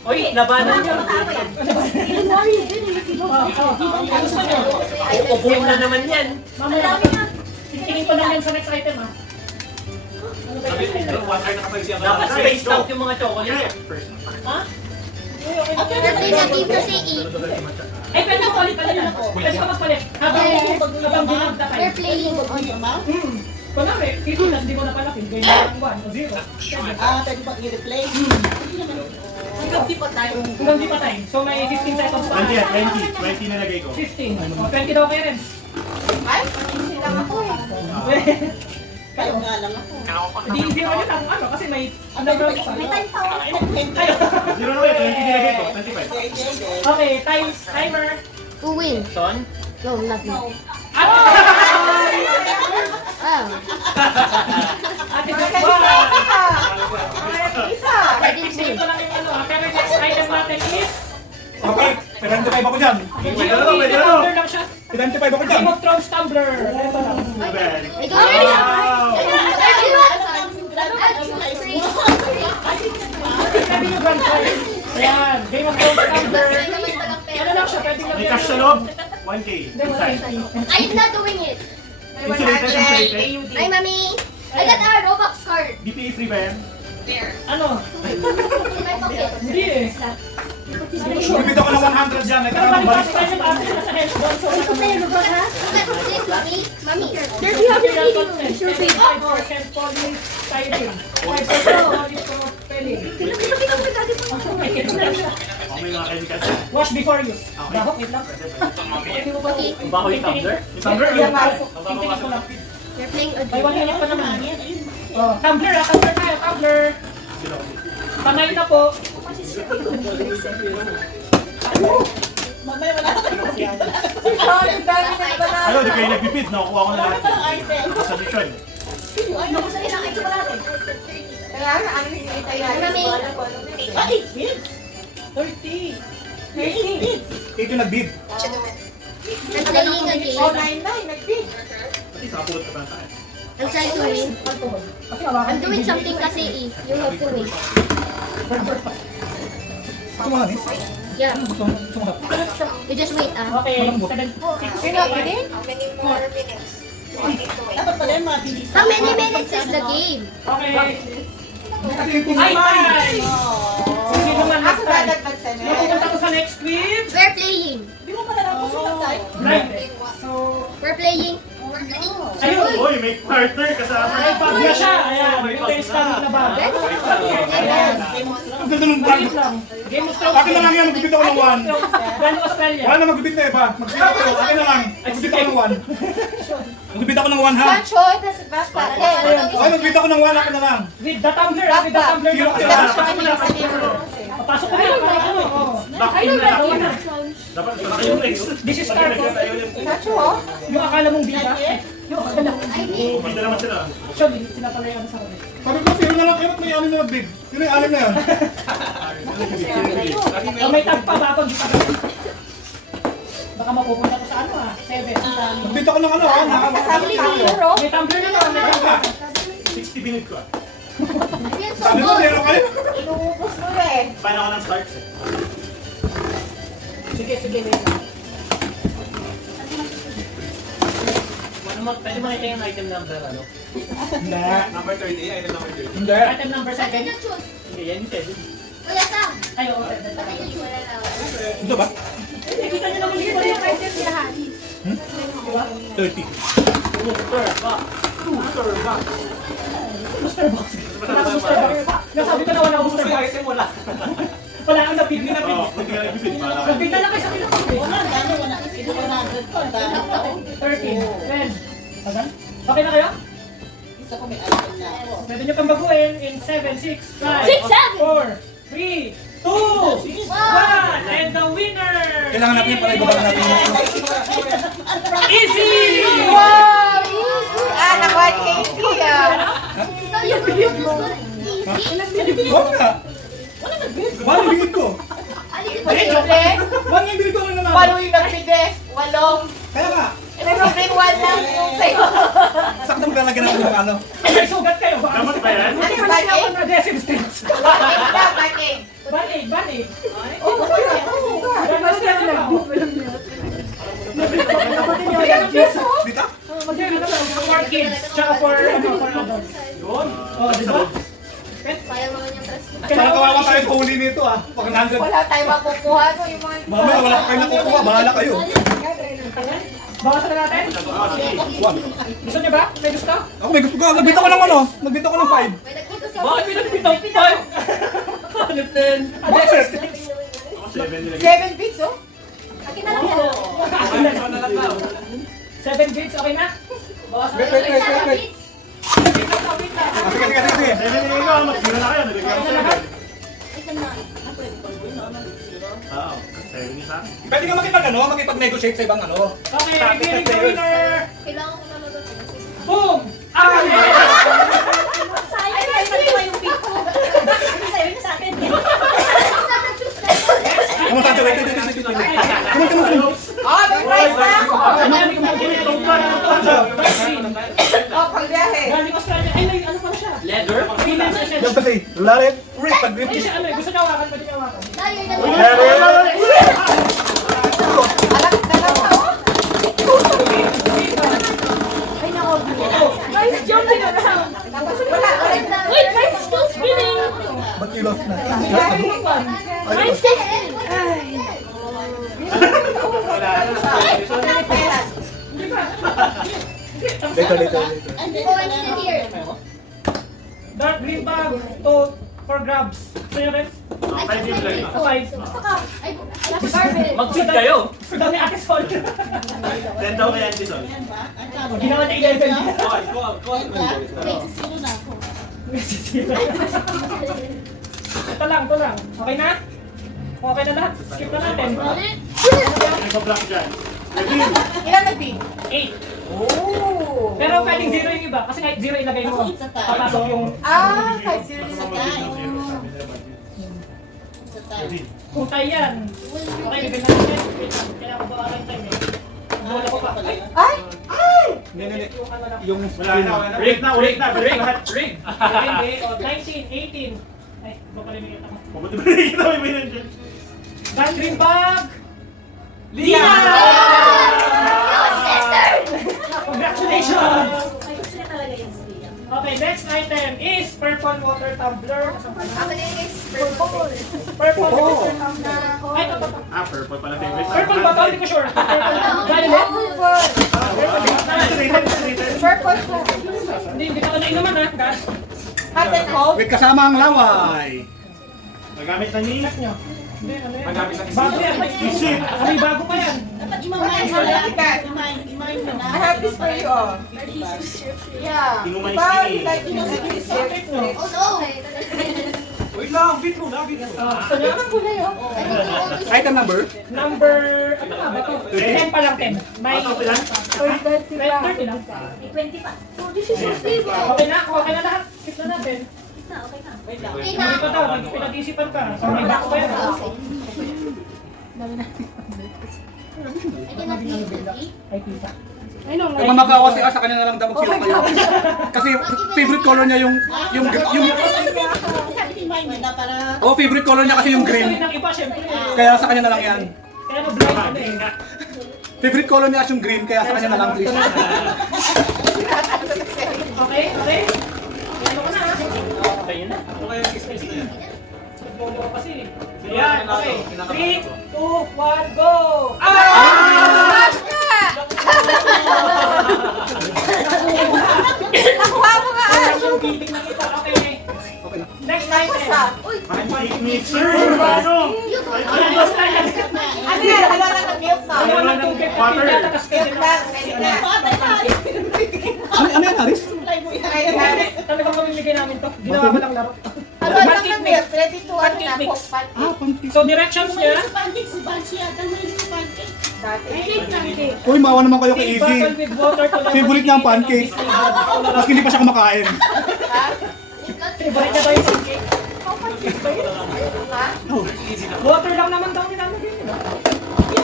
Uy, labanan nyo. Gusto nyo? Upuin na naman yan. Mamaya. Tingin ko lang yan sa next item, ha? Dapat spaced out yung mga chocolate. Ha? We're playing a game kasi Ay, pwede mo ulit pala yan. Pwede ka magpalit. Habang dinag na kayo. we're playing Kunwari, 50 tas di mo na pala feel. Ganyan lang 1 o 0. Pwede ba i-replay? Hanggang di pa time. So may 15 seconds pa. 20 nalagay ko. 15. O, 20 daw kayo rin. Ay, easy lang ako eh. Kayo nga lang ako. Di zero nyo lang ano kasi may underground pa. May time pa ako. Ay, nag-20. Zero na 20 nilagay ko. 25. Okay, timer. to win. Son? No, not me. Ate Ah, Ate Joshua! Isa. I didn't Sige win. ko lang yung ano. Pero next item natin is... Okay, 75 ako dyan. GOP, tumbler lang siya. 75 ako dyan. Game of Thrones tumbler. Ito lang. I got it. Sabi niyo grand prize. Ayan, Game of Thrones tumbler. Ano lang siya, pwedeng May lagyan. cash sa loob. 1K. Hindi, wala tayo. I'm not doing it. Insulated. Hi, mommy. I got a Robux card DPA free ba yan? Ano? in my pocket. Hindi eh. Bibito ko ng 100 dyan. May Pero karang balik balik. tayo sa atin nasa health doon. So, Look at this, mommy. Mommy. there you have your video. Sure, 5% polystyrene. 5% polypropylene. Oh, may mga chemicals. Wash before use. Bahok, wait lang. Okay, Baho yung tumbler? Tumbler, Tingnan ko lang. we're playing a May 1 game. minute pa naman. Oh, tumbler tayo, tumbler. Kamay na po. Mamaya wala ka. Ano, di kayo nagpipid. Nakukuha ko na lahat. Sa mission. Kaya nga, ano yung itay Hi, mommy. Ay, kids. 30. 30 kids. Ito yung nag-bid. I'm playing a game. Oh, 9-9, nag-bid. Pati sa pulot ka pa tayo. I'm trying to win. I'm doing something kasi eh. You have to win. Tumahanis? Yeah. You just wait, ah. Okay, 7, 6, 8. Dapat pala yung mga bilis. How many minutes is the game? Okay. Kasi yung Ay, bye! Sige naman next Ako time. dadagdag sa Mapupunta ko sa next week. We're playing. Di mo pala napusunod tayo. Blind. So, We're playing. ayun. Uy, may partner kasama. May bag na siya. Ayan, may taste na bag. Ayan. Ang ganda ng bag. Wait lang. Game of Thrones. Akin na lang yan, magbibit ako ng 1. Brand Australia. Wala na magbibit na iba. Magbibit ako. Akin na lang. Magbibit ako ng 1. Magbibit ako ng 1 ha. Sancho, ito si Basta. Ay, magbibit ako ng 1. Akin na lang. With the tumbler, with the tumbler. Zero. Pasok ko na. Pasok ko na. Oh. Lock-in na, lock-in na. Dapat malaki yung next. This is Carco. Sancho, oh. Yung akala mong bida. Yung akala mong Bida naman sila. Actually, sila pala yung sa akin. Sabi ko, sino na lang. Kaya may anim na nag-bid. Sino yung anim na yan? Oh, may tag pa ba ako? Baka mapupunta ko sa ano ah. 7. Magbibit ako ng ano ha. Kasama tayo. May tumbler na naman. May tumbler. 60 minute ko. I feel so Sabi mo, good. meron kayo. Inuubos mo eh. Paano ako ng starts eh? Sige, wait lang. Pwede makita yung item number, ano? Hindi. Number 30, item number 30. Hindi. Item number What did 7. you choose? Hindi, yan yung 7. Kuya Sam, Ay, oo. what did you choose? Ito ba? Hindi, kita nyo naman dito yung item niya. 30. Booster box. Nasabi ko na wala akong booster box. Wala. Wala akong napid. Oo, hindi ka nag-visit. Napid na lang kayo sa pinakapit. 13. 12. Tagal? Okay na kayo? Pwede nyo pang baguhin in 7, 6, 5, 4, 3, 2, 1, and the winner! Kailangan natin yung para ibabang natin yung Easy! Wow! Easy! Ah, nakuha ni Katie ah. Huwag na! Paano yung bigit ko? Posible? Paano yung bigit ko ano naman? Paano yung nagbide? Walong. Kaya nga, Every one lang yung sa'yo. sakto maglalagyan natin ng ano. May sugat kayo. Baka Tama ba yan? Ano yung Balik ako bag-aid? ng adhesive strips. Bag-aid na, bag-aid. Band-aid, band-aid. Oh, wala. Band-aid na lang. Dito? Mag-aid na lang. For kids, tsaka for adults. Oh, di ba? Sayang naman yung dress ko. Parang kawawa tayo sa huli nito ah. Pag nandun. Wala tayong makukuha no, yung mga... Mamaya wala pa kayo nakukuha. Bahala kayo. Bawasan na natin. One. Gusto niyo ba? May gusto? Ako may gusto ko. Nagbita ko ng ano? Nagbita ko ng 5. May nagkito sa Bakit pinagpitaw? Hanip din. Adhesive strips. 7 bits, oh. akin na lang yan. 7 gigs, okay na? Bawasan Wait, na wait, wait, wait, wait. Ah, sige, sige, sige. Hindi ko, mag-zero na kayo. Nilagyan ko sa level. Ito na. Oo, 7 isa. Pwede ka makipag-negotiate sa ibang ano. Okay, revealing the winner! Kailangan ko na lang. Boom! Ah! Sayang na yung pink ko. Sayang na sa akin. Come on, Sancho, wait, wait, wait, wait, wait. Come on, come on, come on. Oh, may price na ako. Galing Oh, pagbiyahe. Australia. Ay, may ano pala siya? Leather? Female sa Yung kasi, lalit, rip, pag-rip. Ay, siya ano eh. Gusto niya hawakan. Pwede niya hawakan. Dahil na Alam na, oh. Ay, nako. Guys, jumping around. Tapos wala. Wait, my is still spinning. Ba't you lost na? My second. Later, later, later. Orange na here. Dark green bag. To for grabs. Gusto niyo rin? 5 yung lang. 5. Gusto ka? Ay, last garbage. Mag-feed kayo. Gusto daw ni Ate Sol. 10 daw kaya Anderson. Ginawa na 11. Ito lang, ito lang. Okay na? Okay na lahat. Skip na natin. May pa-block dyan. Ilan nag-bid? 8. Oh. Pero pwedeng 0 yung iba. Kasi kahit 0 ilagay mo. Papasok yung... Ah, kahit zero na Kutay yan. Okay, bigyan natin yan. Wait lang. Kailangan ko ba aking time eh. Bola ko pa. Ay! Ay! Hindi, hindi, hindi. Yung Wala na, wala na. Rig na, rig na. Rig lahat. Rig. Hindi. O, 19, 18. Ay, iba pala yung kita ko. Mabuti ba nakikita mo yung binan dyan? Dark green bag! Lina! Sister! Congratulations! Ayos na talaga yung Lina. Okay, next item is purple water tumbler. Akin is purple. Purple water tumbler. Ay, ito, ito. Ah, purple pala favorite. Purple ba ito? Hindi ko sure. Violet? Purple po. Hindi ka ito nainuman ha, guys. Hot and cold. with kasama ang laway. Nagamit na ni. Nyo. Hindi, ano yan? Bago yan. May bago pa yan. I have this for you, oh. Yeah. Inuman is Wow, skinny. you like this gift? Oh no! Wait lang, bit mo na, bit mo. Gusto nyo? Ang kulay, oh. Item number? Number, ano nga ba ito? 10 pa lang, 10. May 30 lang. May 20 pa. Oh, this is so stable. Okay na lahat. Skip na natin. Okay na. Hindi pa daw, pinag-isipan ka. So, may bago pa yan. I cannot leave the tea. Ay, kita. Pag mamakawa si sa kanya na lang daw magsila kayo. Kasi favorite color niya yung oh, favorite color niya kasi yung Gusto rin green. ng iba, syempre. Kaya sa kanya na lang yan. Kaya na-blind ano eh. Favorite color niya yung green, kaya sa kanya na lang please. Okay, okay. Ano ka na? Okay na. Polo kasi. Ayan, okay. 3, 2, 1, go! Ah! Nakuha mo nga, Ash. Yung biting na kita. Okay. Next item. Pancake mixer! Ano? Ano yan? Ano lang ang milk na? Ano lang itong cake? Water. Takas Milk lang, ready na. Ano yan, Aris? Ready na. Talagang mamimigay namin to. Ginawa ko lang laro. Ano lang ang milk? Ready to ano na? Pancake mix. Pancake. So directions niya. Dati. Uy, maawa naman kayo kay Big Easy. bottle with water to level Favorite niya ang pancake. Maski hindi pa siya kumakain. Favorite niya ba yung pancake? Ha? Water lang naman daw nilalagay nila.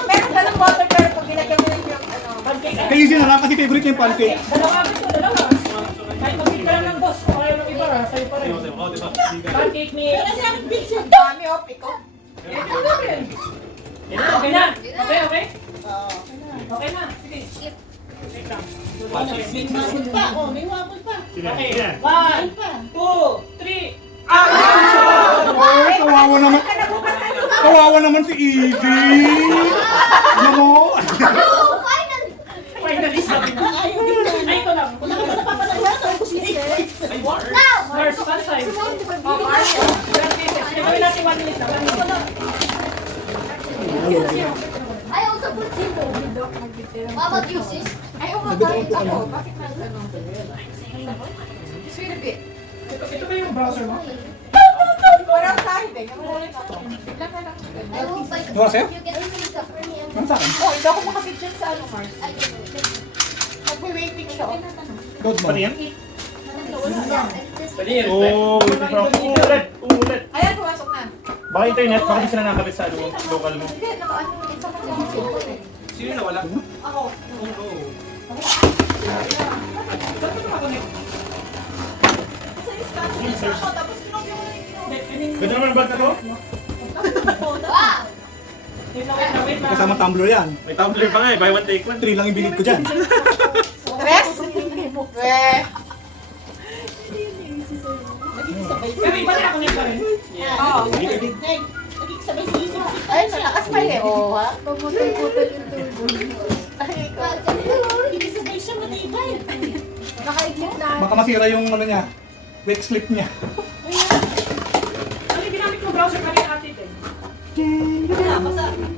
Meron ka ng water pero pag binagyan mo ng milk, ano? Pancake. Kay Easy na lang kasi favorite niya yung pancake. Dalawa ito, dalawa. Kahit mag-big ka lang ng boss, kung ayaw ng iba, sa'yo pa rin. Pancake mix. Ang dami, oh, piko. Okay na. Okay, okay? Okay na. Sige. Wait lang. Okay. 1, 2, 3. Ay, kawawa naman. Kawawa naman si Easy. Ano mo? Finally, sabi na. Ay, ito lang. Mars, kansay. Oh, Mario. Gawin natin 1 minute na. 1 minute. I also put zero. How about you, sis? Ay, umakain ako. Bakit na ano? Sweet a bit. Ito ba yung browser mo? Parang tayo din. Namulit ako. Ilan na lang. I hope I Diba, sir? you get really suffer me. Ano sa akin? Oh, hindi ako makapicture sa ano, Mars. I can Nagpe-waiting siya. oh. Load mo. Pati yan? Pwede yun. Oh, ito from ulit, ulit. Ayan, pumasok na. Baka internet, baka di sila nakakabit sa ano, local mo. Hindi, naka-ano ulit sa kanya. Sino na wala? Ako. Ganda naman ang bag na to? Wow! Wait lang. Kasama tumbler yan. May tumbler pa nga eh, buy one take one. 3 lang yung binit ko dyan. Tres? Weh. Pero iba na connect pa rin. Oo. Ay, malakas pa eh. Oo, ha? Pagmutay-putay yung tubo. Ay, ikaw. Nakaiglit na. Baka masira yung ano niya. Wet slip niya. Ano yung ginamit mo browser kanina atin eh?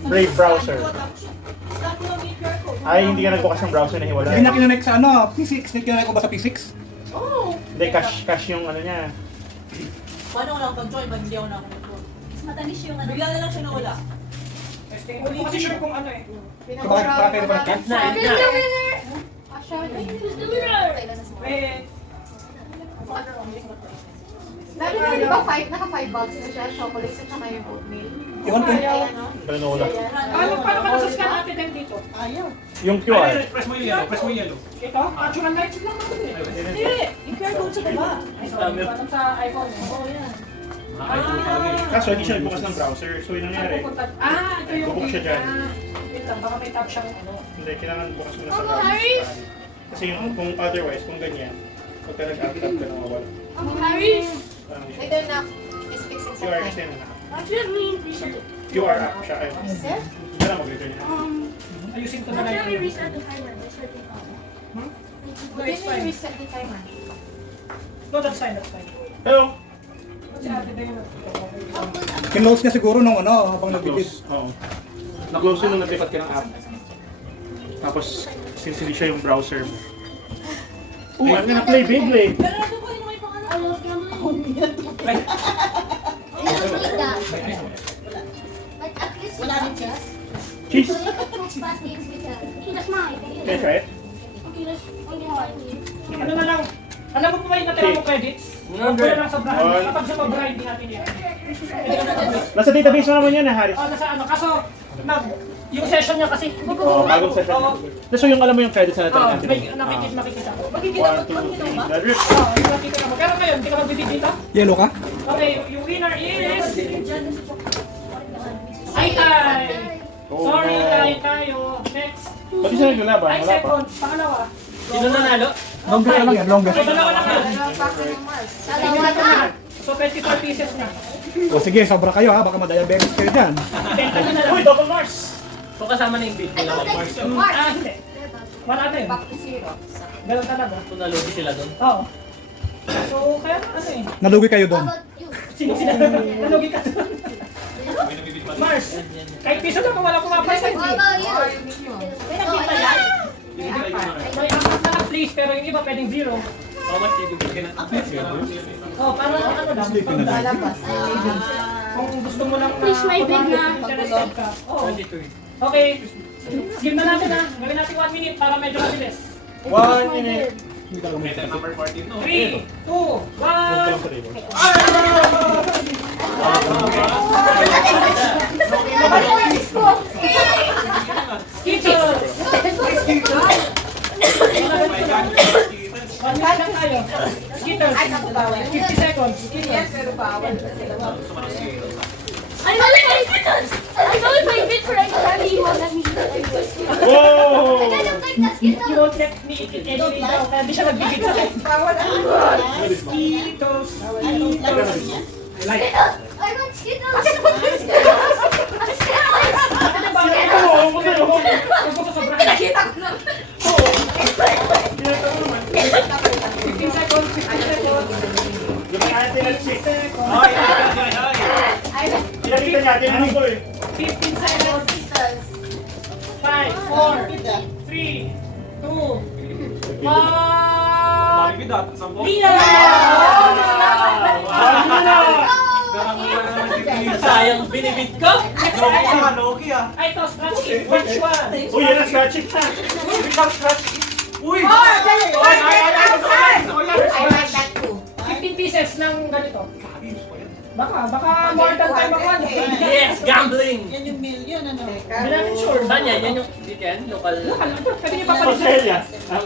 Brave browser. Ay, hindi ka nagbukas ng browser na hiwala. Hindi na kinanek sa ano, P6. Kinanek ko ba sa P6? Hindi, cache yung ano niya. Paano ko lang pag-join pag hindi ako nakakontrol? Matamis yung ano. Bigla na lang siya nawala. Testing. Hindi ko kasi sure kung ano eh. Bakit ba? Who's the winner? Wait. Lalo na, di ba, naka-5 bucks na siya, chocolates at saka yung oatmeal. Iwan ko. Ayan, no? Pero nawala. Paano ka nasascan natin din dito? Ayaw. Yung QR. Press mo yung yellow, press mo yung yellow. Ito? Natural lights lang naman eh. Hindi! Yung QR code sa baba. Ay, sorry. Parang sa iPhone eh. Oo, yan. Kaso hindi siya nagbukas ng browser. So yung nangyari, Ito yung Bubuk siya dyan. Wait lang, baka may tab siyang ano. hindi, kailangan bukas mo na sa Uncle browser. Harris? Kasi yung, kung otherwise, kung ganyan, pagka nag-up-tap ka na mawala. Uncle Harris? Parang Wait, then na. Is fixing QR kasi something. na. What do you mean? QR app siya. Ayun. Is it? Diyan na mag-return niya. Ayusin ko na What lang do you yun. reset the timer? There's something on. No, Hindi it's na fine. reset the timer. No, that's fine, that's fine. Hello! Kasi ate din yun. Kinlose niya siguro nung ano, habang nagbibid. Na-close. Oo. Na-close yun nung naglipat ka ng app. Tapos, since hindi siya yung browser mo. Uy, I'm gonna play Beyblade! Pero nandun ko rin may pangalan. I love gambling. You don't need that. But at least you have that. Cheese! So you can prove fast games with that. That's mine. Can you try it? Okay, let's okay. Ano na lang, alam mo pa ba yung natira mo credits? Huwag mo na lang sobrahan. One. Kapag sumabra, hindi natin yun. Nasa database mo naman yan, Harris. Oh, nasa ano, kaso, yung session niya kasi, hindi Oo, ko, bagong session. Oo. So yung alam mo yung credits na Oo, natira natin. may nakikita ko. Magkikita 1, 2, 3, Dadrip. Oo, yung nakikita mo. Pero ngayon, hindi ka magbibig dito? Yellow ka? Okay, yung winner is... Ay, tay! Sorry, tay tayo. Next. Ba't di siya naglalaban? Ay, Wala pa. second. Pangalawa. Sino nanalo? Longest na lang yan, longest. So, dalawa lang yan. Dalawa pa ka ng Mars. Dalawa na. So, 24 pieces na. O sige, sobra kayo ha. Baka ma-diabetes kayo dyan. Benta nyo na lang. Uy, double Mars! So kasama na yung bid I nila. don't like Mars. Mars. Ah, hindi. Wala din. Back to zero. Ganun talaga. So nalugi sila doon. Oo. So, kaya ano eh. Nalugi kayo How doon. about you? Sino sila? Nalugi ka doon. Mars, kahit piso lang kung wala pumapansin. How about you? May nakita yan? May apat na please, pero yung iba pwedeng zero. How much did you bigyan natin? Oh, para ano lang. Lalabas. Kung gusto mo lang Please, may big na. interested ka. Oo. 23. Okay. Game na natin ha. Gawin natin 1 minute para medyo mabilis. 1 minute. Hindi talaga may Number 14, no? 3, 2, 1. Skittles! 1 minute lang tayo. Skittles. 50 seconds. Yes, pero bawal. I know if I bid for a Grammy, you won't let me eat it. Whoa! I kind of like that You Skittles. won't let me eat it anyway daw. Kaya di siya nagbibig sa akin. Bawal ang Skittles. Skittles. I want Skittles. Ano ba? Ito mo. Huwag mo sasobrahin. Nakita ko na. 15 seconds. 15 seconds. Yung natin at 6. 6 seconds. Ay, Pinakita niya, tinanong ko eh. 15 seconds. 5, 4, 3, 2, 1. Lina! Sayang binibid ko! Ay, ito, scratch it. Which one? Uy, yan ang scratch it na. Uy! oh, dali. I like that too. 15 pieces ng ganito. Baka more than time ako. Yes! Gambling! Yan yung million, ano? Hindi natin sure. Saan yan? Yan yung dito yan? Local? Local lang to. Pwede niyo papalit. Australia.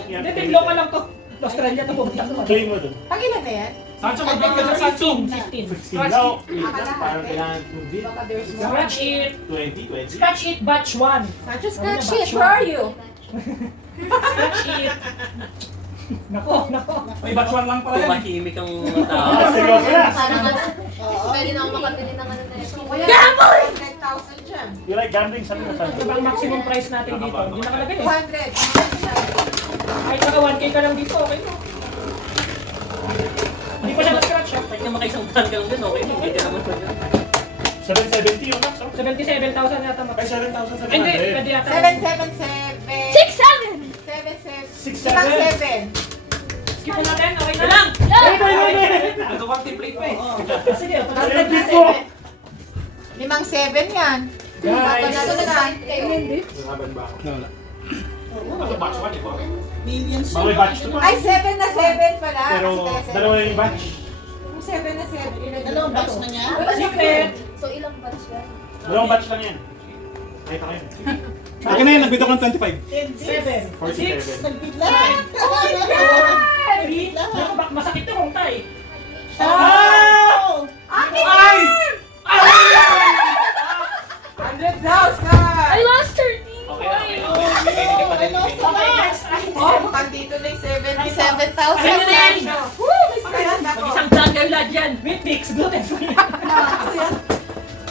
Hindi, big local lang to. Australia to pumunta ko. Claim mo dun. Pag ilan na yan? Saan siya 15. Scratch Now, it. parang kailangan 2 bit. Baka there's more. Scratch it. 20. Scratch it batch 1. Just scratch it. Where are you? Scratch it. Nako. May batch 1 lang pala yan. Tumahimik ang mga tao. Seryoso na. Parang ano, pwede na ako makabili ng ano na ito. Gamble! 100,000 dyan. You like gambling? Sabi mo Ito ba ang maximum price natin dito? Hindi nakalagay eh. 200. Kahit naka 1K ka lang dito, okay to. Hindi pa siya na-scratch ah. Kahit na makaisang tan ka lang din, okay. Hindi ka naman pa dyan. 770 yung max, oh. 77,000 yata Ay, max. 7,700. Hindi, pwede yata. 777. 6, 7! 7, 7. Skip mo natin, okay na? Lang! Nag-contemplate pa eh. Sige, pag-skip Ay, natin. ko! 5-7 yan. Guys! Ito na lang. Laban ba ako? Wala. Ano batch 1 ito? Millions. Baka may batch 2 pa. Ay, 7 na 7 pala. Pero Kasi dalawa na yung batch. 7 na 7. Dalawang box na niya. Secret! So, ilang batch yan? Dalawang batch lang yan. Kahit ako yun. Akin na yun, nagbito ko ng 25. 7, 6, 47. Nagbigla. 3, masakit to kung tay. Oh! Ay! 100,000! I lost 13 Okay, points! Okay, next item. Oh, mukhang dito na yung 77,000. Ayun na yan! Woo! May sakayan ako. Mag-isang tan kayo lahat yan! Wheat mix, gluten free.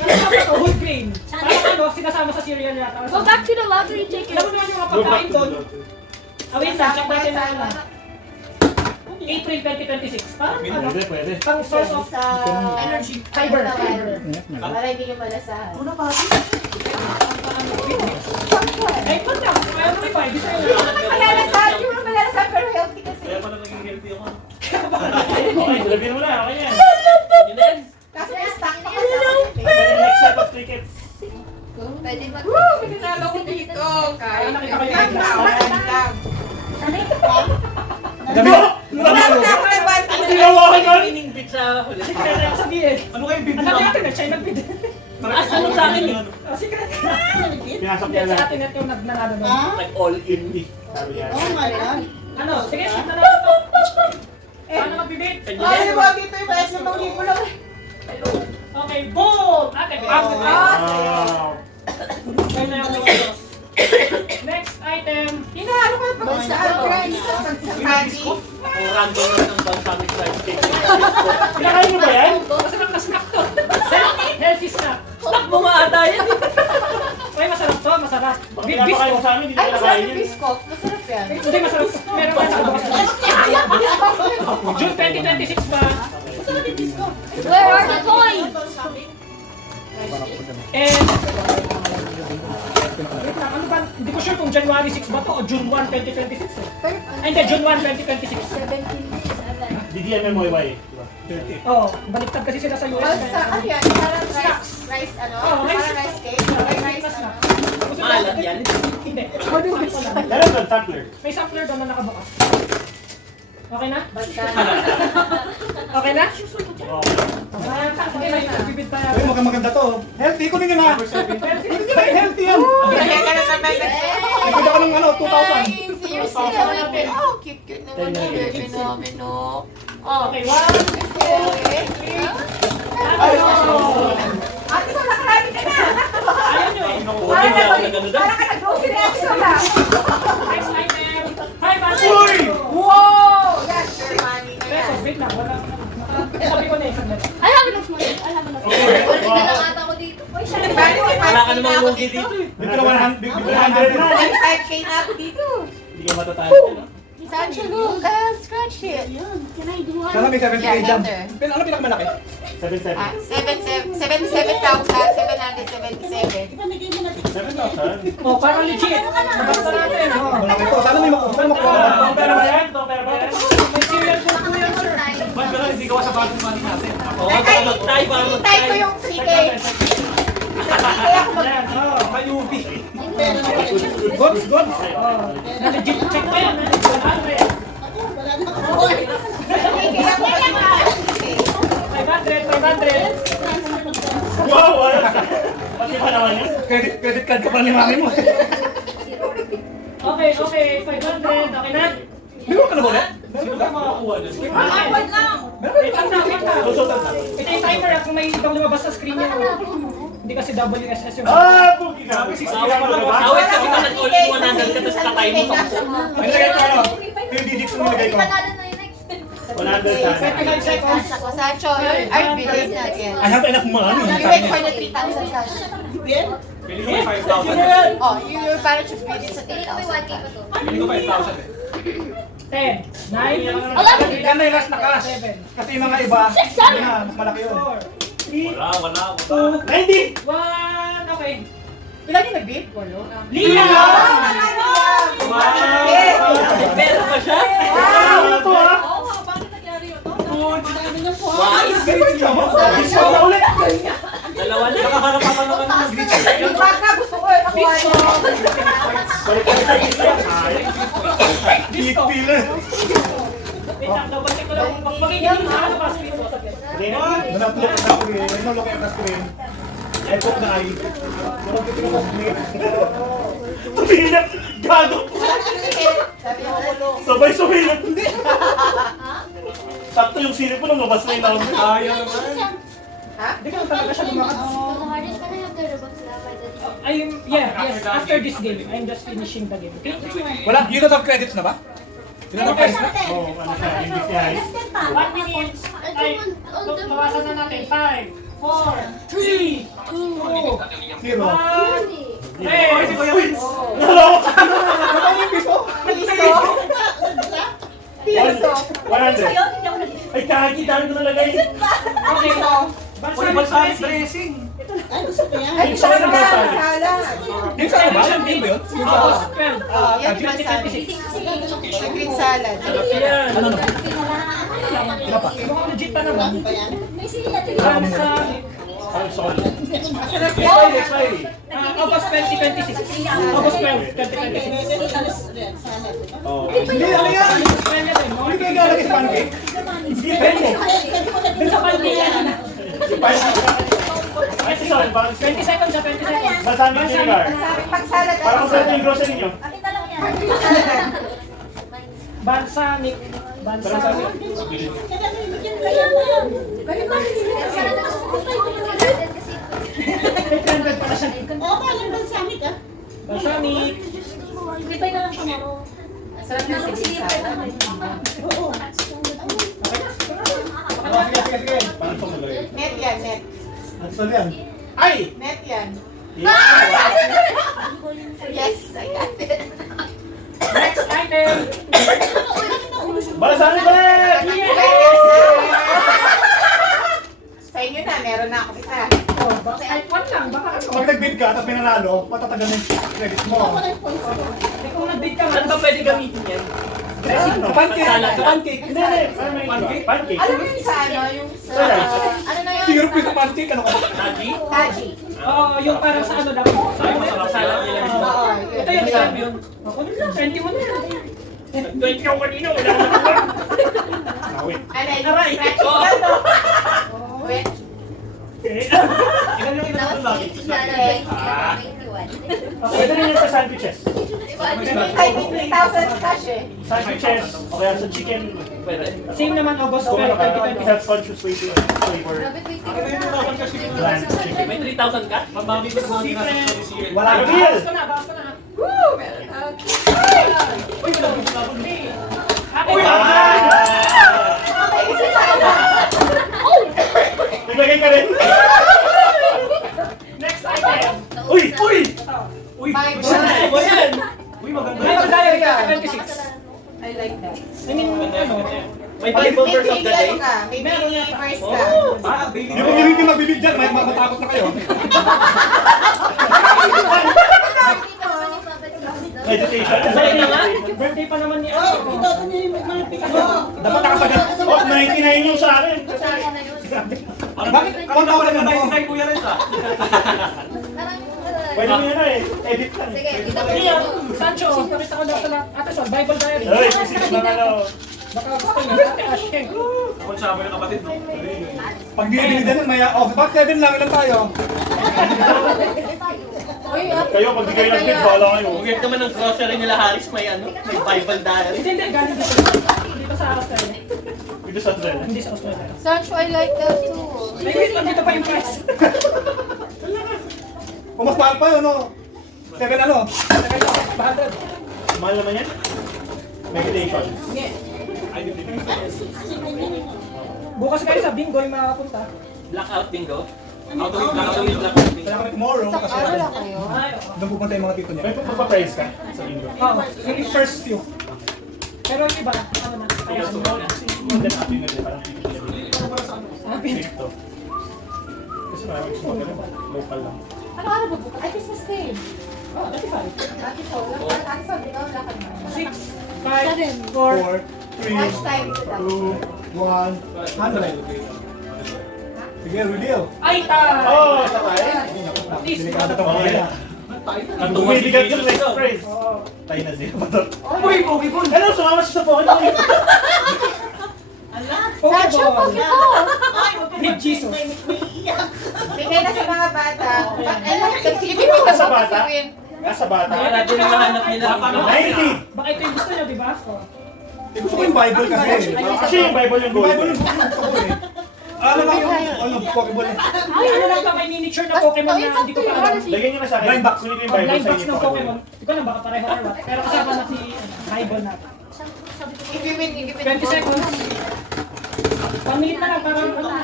Ito, whole grain. Parang ano, sinasama sa cereal yata. Go back to the lottery ticket. Alam mo naman yung mga Go back pagkain to doon. the... Wait lang, check natin na ano. April 2026. Parang ano, Pwede. pang source of Energy. fiber. Para hindi ka malasahan. Una pa. Ay, ito na. Kaya mo iba, hindi sa'yo. Malalasahan, hindi mo malalasahan pero healthy kasi. Kaya pala naging healthy ako. Okay, sabihin mo na. Okay yan. Yun na yan! Kaso may stock pa kasi ako. Next set of tickets. Pwede mag- Woo! May tinalo ko dito. Kahit Nakita ko yung lang, bigla. nawalan lang. Dami! Wala na ako may bad Hindi na ako yun! Winning bid sa huli. Secret na yung sabihin. Ano kayong bid Ang sabi natin, nag-China bid. Ano sa akin eh? Secret. Pinasok Hindi, niya sa lang. atin ito yung nagnanado doon. Ah? Nag-all in. Sabi niya. Oh my God. Ano? Sige, skip na natin ito. Paano magbibid? Ay, di ba dito yung price ng mga libo lang. Okay, boom! Ate, Wow! Kaya na yung mga next item. Hinahanap ko yung pag sa price sa candy. Ang random lang ng balsamic rice cake. Pinakain mo ba yan? Kasi nakasnack to. 7 Diba? Pag pinapakain mo sa amin, hindi Ay, ko masarap nakain yung yun. biscuit. Masarap yan. Hindi, masarap. Meron ka sa bukas. June 2026 pa. Where are the toys? And... Wait lang, ano ba? Hindi ko sure kung January 6 ba to o June 1, 2026 eh. Ay, hindi, June 1, 2026. 17. DDMMYY. Oo, baliktad kasi sila sa US. Basta, ano yan? Parang rice, ano? Oh, rice. Parang rice cake? Parang rice, ano? Maalat yan. Hindi. Meron doon, sampler. May sampler doon na nakabukas. Okay na? Basta. Okay na? Oh. Okay na, bibid pa Uy, mukhang maganda to. Healthy ko din yun ha. Healthy yan. Nagpita ko ng ano, 2,000. Seriously, baby. Oh, cute naman yung baby namin, no? Oh, Okay, 1, 2, 3. Ate, so nakarami ka na. Ayaw nyo eh. Parang ka nag-grocery episode ah. Next item. 500. Uy! Wow! Yan, sure money na yan. Pesos, wait lang. Wala. Sabi ko na eh. sandali. I have enough money. I have enough money. Wala na lang ata ako dito. Uy, siya. Wala ka namang lugi dito eh. Dito na 100 na. 5K na ako dito. Hindi ka matatalo. Such a look. Scratch it. Can I do one? Sana may 70k jump. Yeah, Ano pinakamalaki? 77. 77,777. Ipamigay mo na. 7,000. Oh, parang legit. Nabasta natin. Oh. Malaki to. Sana may makuha. Sana makuha. Itong pera ba yan? Itong pera ba yan? May serial po po yan, sir. Ba't gano'n hindi gawa sa bagong money natin? Oo, para mag-try, para Hintay ko mag-try. yung 3K. Ayan, oh. Mayubi. Goods, goods. Na-legit check pa yan. 100. Wala na ako. 3K ako pati mga 500. Wow! Wala. Pati pa naman yun. Credit card ka pa ni mami mo. Okay, 500. Okay na? Biro ka na ba ulit? Sino ba makakuha dyan? Wait lang. Wait lang. Susutan na. Ito yung timer at kung may ibang lumabas sa screen niya. Hindi kasi WSS yung... Pugi ka. Awit kasi ka nag-all in 100 ka, tapos katay mo sa May lagay ko ano? Yung digit ko nilagay ko. Panalo na yung next. 100 sana. 25 seconds. Ako, Sancho, I believe natin. I have enough money. You wait for the 3,000 cash. Pili ko 5,000. Oh, you parang just bid it sa Hindi ko may 1K 3,000. pa to. Pili ko 5,000 eh. 10, 9, Yan na yung last na cash. 7, Kasi yung mga iba, yun na, mas malaki yun. 4, 3, Wala. 90! 1, okay. Ilan yung nag-bid? Walo? Lina! Pero pa siya? Ano to ha? Discount na ulit! Dalawa na. Nakaharap pa naman ng glitch. Yung baka gusto ko eh, nakuha niyo. Balik ka sa isa. Disco. Pila. Wait lang, double check ko lang. Magiging yung sa labas. Nanatulog ka sa screen. Nanatulog ka sa screen. Epoch na ay. Nanatulog ka sa screen. Sumilat! Gago! Sabi niya, walo. Sabay sumilat! Hindi! Sakto yung silip mo nung mabas na yung number. Ayaw naman. Hindi ka talaga siya lumakas. The hardest can I have the Robux na by the Yes. After this game, I'm just finishing the game. Okay? Wala, you don't have credits na ba? You don't have credits na? Oo, ano siya, hindi siya. 1 minute. Ay, bawasan na natin. 5, 4, 3, 2, 1. Zero. Hey! Ano yung piso? Piso? Piso? 100. Ay, kagi, dami ko nalagay. Okay. Uy, balsamic dressing. Ay, gusto ko yan. Ay, sala, sala. Yung sa iba? Yung ba yun? Yung sa... August 12. Yan, 2026. sa green salad. Ayan. Ano na? Mukhang legit pa naman. Ano ba yan? Bansa, Masarap yan. Expiry. August 2026. August 12, 2026. Salad. Oo. Hindi, ano yan? Australia din. Hindi kayo nalagay sa pancake? Depende. Dun sa paldi yan. 20 seconds sa 20 seconds. Balsamic vinegar. Pag salad, Para kompleto yung grocery nyo. Balsamic. Balsamic. Kasi 800 pala siya. Oo, parang balsamic ah. Balsamic. Ribay na lang siya maro. Sarap na sa green salad. Oo. Sige. Paano ito nalagay? Net yan, net. Actually yan. Ay! Net yan. Yeah. Yes, I got it. Next item. Balasahan balik! Sa inyo na, meron na ako isa. Oh, baka type 1 lang. Baka ano. Pag nag-bid ka, tapos pinanalo, patatagal ng credit mo. Eh, kung nag-bid ka, saan ba pwede gamitin yan? Pancake! Pancake! Hindi, hindi. Pancake. Alam mo yung sa ano, yung sa... Ano na yun? Syrup yung sa pancake, ano ka? Taji. Oo, yung parang sa ano dapat. Sa ano, masarap nila. Oo. Ito yung saan yun. Ako na lang, 21 na lang. 20 ako kanina, wala akong nakuha. Wait. Ano yun? Aray. Scratch ko ba to? Wait. Ilan yung Tapos inatulog? yung lalagay sa 21. Pwede rin yan sa sandwiches. Ay, 3,000 cash eh. Sandwiches, o kaya sa chicken. Same naman August Kung ano ka, 2020. self-conscious way to flavor. Grabe, 20. Bland chicken. May 3,000 ka? Pagbabi ko sa mga ginasa this year. Wala ka Reveal! Bawas ko na, bawas ko na. Woo! Meron na. Uy, wala akong sabon. Happy Uy! May isa sa ano. Naglagay ka rin. Next item. Uy! Uy! Uy! Bible. Yan! Uy, maganda. Bible Diary 26. I like that. I mean, ano, May Bible verse of the day. May ano ka, may verse ka. Ah, baby. Hindi mo hindi magbibig dyan, may matakot na kayo. Meditation. Sorry na nga. Birthday pa naman ni Oh, Ano. ito niya yung mga picture. Dapat nakasagat. Oh, 99 yung sa akin. Bakit? Kung ako naman ako. Kuya rin sa. Pwede mo yan eh. Edit lang. Sige, dito ko Ian, Sancho, pakita ko daw sa lahat. Ate Sol, Bible Diary. Ay, sisip na ano. Baka gusto niyo. Ate Ashken. Ako siya yung kapatid. Pag binibili dyan, may back 7 lang, ilan tayo? Kayo, pag di kayo nag-bid, bahala kayo. Weird naman ng grocery nila Haris, may ano, may Bible diary. Hindi, galing dito. Dito sa Australia. Dito sa trend. Hindi sa Australia. Sancho, I like that too. Ay, wait lang, dito pa yung price. O mas mahal pa yun, no? 7 ano? Mahal naman yan. Meditation. Bukas kayo sa bingo yung makakapunta. Blackout bingo. Blackout bingo. Kaya kami tomorrow, kasi Ano lang kayo? Ay, doon pupunta yung mga tito niya. May magpa-price ka sa linggo. oo. Yung first few. Pero yung iba, ano na, kaya ano. And then, atin na din, parang pipili. Happy. Dito. Kasi maraming small na local lang. Ano araw ba bukas? Ay, Christmas Day. Oh, 35. Ate Sol, Ate Sol, ikaw wala ka naman. 6, 5, 4, 4, 3, Watch time ito daw. 2, 1, 100. Sige, reveal. ay, ta! Oh, sabay. At least, Delikado ito mga kaya. Bumibigyan ka next prize. Oo. Tayo na siya. Uy, Pogi Ball! Hello, sumama siya sa phone. Sancho, Pokeball! Pokeball. With Jesus. Bigay na sa mga bata. I like that. Nasa bata? Nasa bata. Para din ang hanap nila. 90! Baka ito yung gusto nyo, di ba? Oh. Gusto ko yung Bible kasi. Kasi yung Bible yung Yung gold. Bible yung gusto ko eh. Ano ba yung Pokeball? Ay, ano lang ba, may miniature na Pokemon na hindi ko pa alam. Lagyan niyo na sa akin. Blind box. Sulit yung Oh, Bible blind sa box inyo. ng Pokemon. Hindi ko alam, baka pareho or what. Pero kasama na si Bible natin. If you win, give it 20 seconds. 1 minute na lang, parang ano na.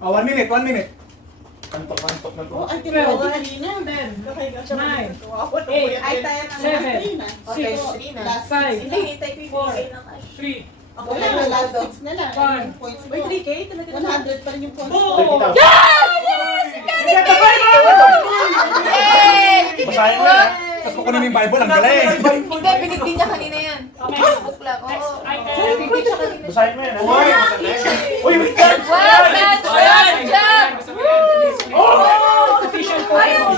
1 minute, 1 minute. Antok na to. Oh, ay, tinawag ka kanina. 9, 8, Ay, tayo na. 7, Okay, 6, 3 na. 5, Hindi, hintay ko yung 3, Ako lang, last 6 na lang. One. Yung points mo. 100 pa rin yung points mo. 30,000. Yay! Basahin mo na. Tapos kukunin mo yung Bible, ang galing. Hindi, binigyan niya kanina yan. Okay. Book lang. Oo. Next item. Binigyan siya kanina. Basahin mo yan. Uy, wait lang! Wow, Sancho! Good job! Official Pokemon.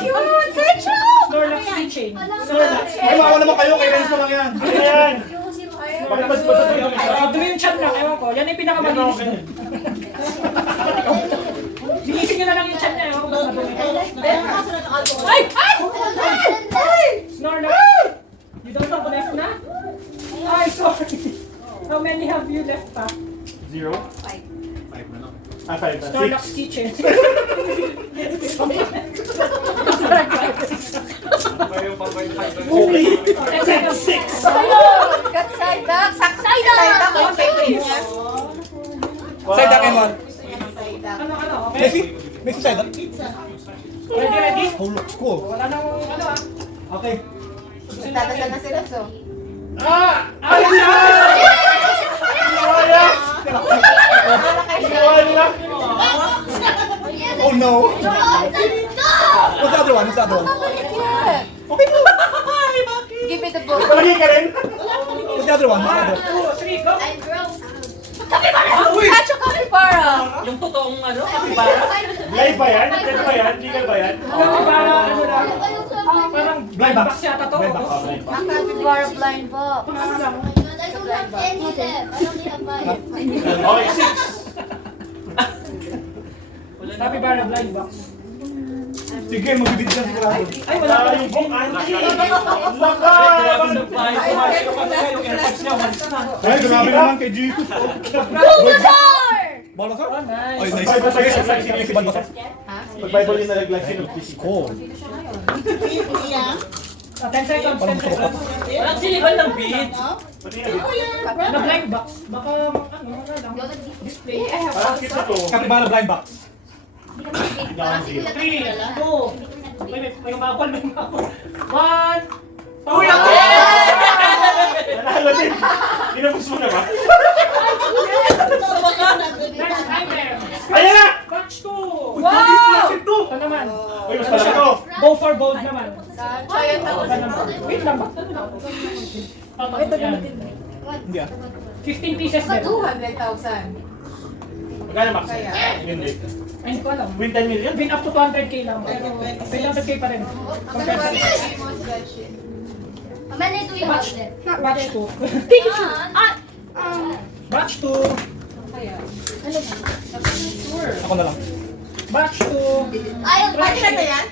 Sancho! Snorlax keychain. Snorlax. Ay, mawa naman kayo, kay Renzo lang yan. Ayan! Bakit mas basta dito? Dumi yung chat lang, ewan ko. Yan yung pinakamalinis doon. Linisin nyo na lang yung chat niya, ewan ko kung madumi. Ay! Ay! Ay! Snorlax! You don't have left na? Ay, sorry. How many have you left pa? 0? 5 na lang. Ah, 5 na. Snorlax 6. keychain. Okay! 10 seconds. 6! Got side up. Side up. Yung favorite niya. Side up, Emon. Side up. Ano, okay? Messi? Messi side up? Ready, ready? Oh, looks cool. Wala nang ano ah. Okay. Nagdadasal na sila, so. Ay, Oh no. What's the other one? What's the other one? Okay po. Give me the book. Palagi ka rin. What's the other one? What's the other one? 2, 3, go! I'm broke. Catch a capybara. Yung totoong ano, kapibara. Live ba yan? Live ba yan? Legal ba yan? Para ano lang, parang Blind box. box yata to. Blind box. Ang capybara blind book. But I don't have any left. I only have 5. Okay, 6. Sabi ba na blind box? Sige, magbibid ka sigurado. Ay, wala pa Yung book, Angie! Ay, grabe naman kay Jesus. Bulbasaur! Balbasar? Oh, nice. Ay, nice. Bible Sige, sa sige, sige, si Balbasar. Pag-Bible yung nalaglag sino? Oh. 10 seconds, 10 seconds. Walang siliban ng bead. Na blind box. Baka, ano lang, display. Parang kita to. Capybara blind box. 3, 2, may mabal, may mabal. 1, Uy, ako! Nanalo din. Ginapos mo na ba? next timer. Ayan na! Batch 2. Wow! Ito naman. Uy, mas pala to. Go for gold naman. Giant ako. Wait lang, ba't ano lang? Ito yan. Hindi ah. 15 pieces din. 200,000. Magkano max? Kaya. Hindi. Ay, hindi ko alam. Win 10 million? Win up to 200k lang. Pero 300k pa rin. Compared sa How many do you have left? batch 2. Batch 2. Ako na lang. Batch 2. I'll Pwede na ba yan?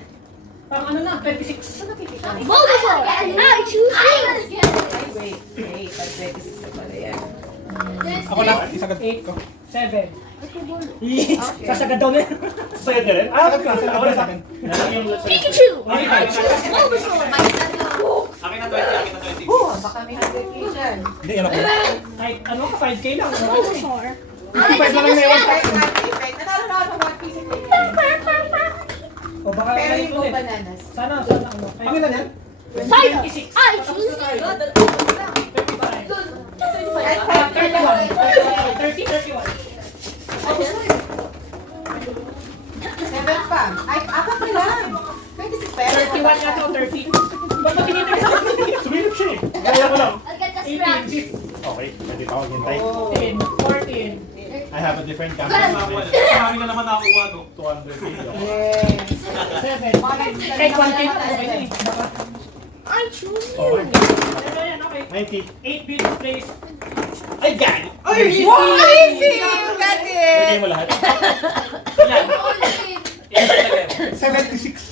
Parang ano na, 26. Bulbasaur! I choose you! Wait. 26 na pala yan. Ako na. Isagad 8, ko. 7. Sasagad daw na. Sayad ka rin? Sagad ka. Sagad ka sa akin. Pikachu! Okay, Bulbasaur! Akin na 20, akin na 20. Baka may 100k dyan. Hindi, yan ako. kahit ano, 5k lang. Bulbasaur! 25 lang yung naiwan sa akin. Natalo na ako ng 1 piece of cake. O baka Pero ulit yung go ulit. bananas. Sana ano. Ang ilan yan? Side! 26. I choose you! 7 pa. Ay, apat na lang. 26 pa yan. 31 yata o 30. Ba't mo tinitira sa akin? Sumilip siya eh. Kaya ko lang. I'll get the 18, scratch. 15, Okay, pwede pa ako hintay. 14. I have a different camera. Marami na naman nakakuha, no? 200 million. Yes. 7. Kahit 1k na, okay na eh. Baka. I choose you! Okay. Pero yan, okay. 90. 8 beauty plays. I got it! Wow, easy! You got Bigay it! mo lahat. Ilan? Ilan talaga? 76.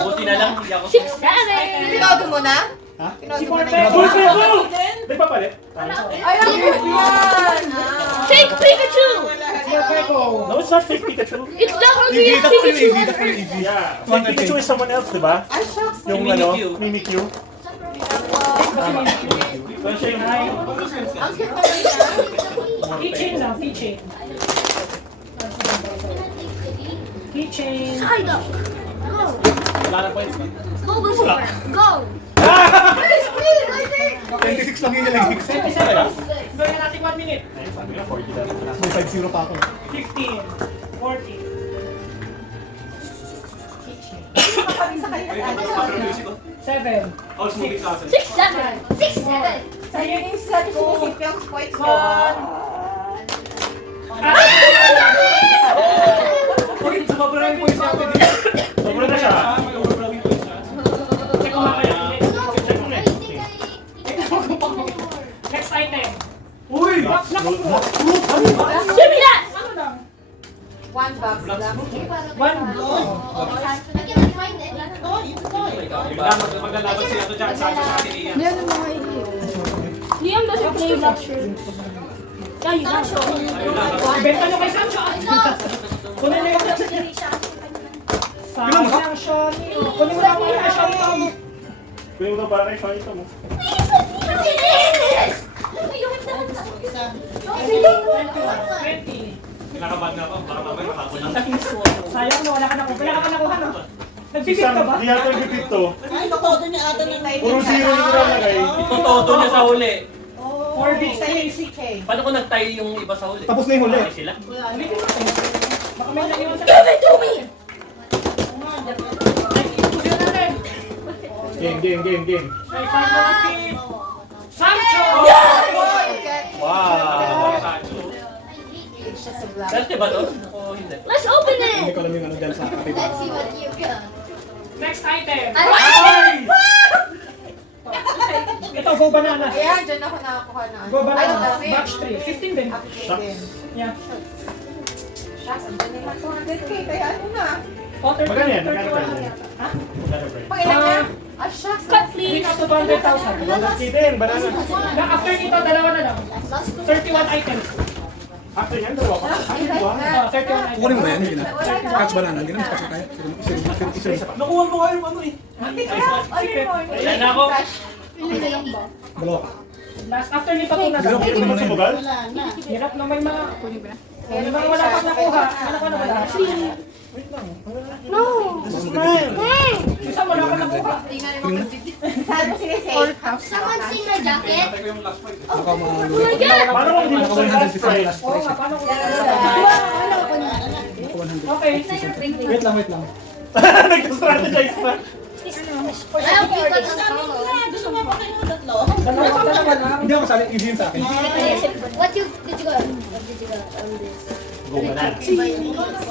Buti na lang, hindi ako. 6, 7! Tinodo mo na? Ha? Si Tinodo mo na Porter. Uy, go! May papalit? Ay, ang good yan! Fake Pikachu! No, it's not fake Pikachu. It's definitely Easy, a that's pretty easy. Pikachu! That's pretty easy. Yeah. Fake Pikachu is someone else, di ba? Ay, shucks. Yung Yung ano, Mimikyu. Mimikyu. Kaya siya yung Ang cute naman yan. Keychain lang, keychain. Keychain. Side up! Go! Wala na points, man. Bulbasaur! Go! 26 lang yun yung legs. 27 seconds. Gawin na natin 1 minute. Ayun, sabi nga, 40 lang. May 5-0 pa ako. 15. 40. Kapag sa kayo na. 7. Oh, smoking sa akin. 6, 7! 6, 7! Sa'yo yung sa sumusip yung points ko. Uy, sumabra yung points natin. Sobra na siya. May overflow yung points siya. Check ko mamaya. Check mo na. Next item. Uy! Give me that! Ano lang? 1 box lang. 1. I cannot find it. Yung lamang, maglalaban sila to dyan. Sabi sa akin niya. Liam doesn't play Butcher. Yeah, you got Benta nyo kay Sancho. Kunin nyo yung sayang lang, Shoni. Kunin mo lang yung Shoni. Kunin mo daw para kay Shani ito mo. 20. Kinakabahan na ako. Baka mamaya makakul lang. Sayang no, wala ka nakuha. Wala ka pa nakuha no? Nagpipit ka ba? Hindi yata yung pipit to. Ay, todo niya ata ng Puro zero yung nilalagay. Itutodo niya sa huli. 4 weeks. Sa CK. Paano kung nag-tie yung iba sa huli? Tapos na yung huli. Okay sila? Baka may naiwan sa... Give it to me! Game. May final pick. Sancho! Wow! I hate it. Dati ba to? O hindi? Let's open Hindi it! ko alam yung ano dyan sa kapit. Let's see what you got. Next item. Ay! Ito, Go Bananas. Ayan, dyan ako nakakuha na. Go Bananas. Ay, Batch 3. 15 din. Yeah. Shucks, ang dali lang 200k, kaya ano na. Counter Magkano yan? 31 Magkano na yan? yata. Ha? Magkano price? Pag ilan niya? Ah, shucks. Cut, Hindi please! ka to 200,000. Kitin, banana. After nito, dalawa na lang. Last two. 31 items. After yan, dalawa pa. Ay, dalawa. 31 items. Kukunin mo ba yan? Hindi na. Scotch banana. Hindi na scotch na tayo. Isa. Nakuha mo kayo ano eh. Secret. Ayan na ako. Dalawa. Last after nito, ito na Pero lang. kukunin mo na yun. Sumagal? Wala na. Hirap na may mga... May mga wala pang nakuha. Ano ka na wala? No! Hey! Isa wala pang nakuha. Saan mo sige safe? Someone see my jacket? Baka Oh mga... my God! Paano kung hindi mo sa last price? Oo nga, paano ko Okay. Wait lang. Nag-strategize pa. I hope you got some color. Gusto mo ba kayo tatlo? Dalawa lang. Hindi ako kasali. Easy yun sa akin. What did you got? What did you got on this? Go banana.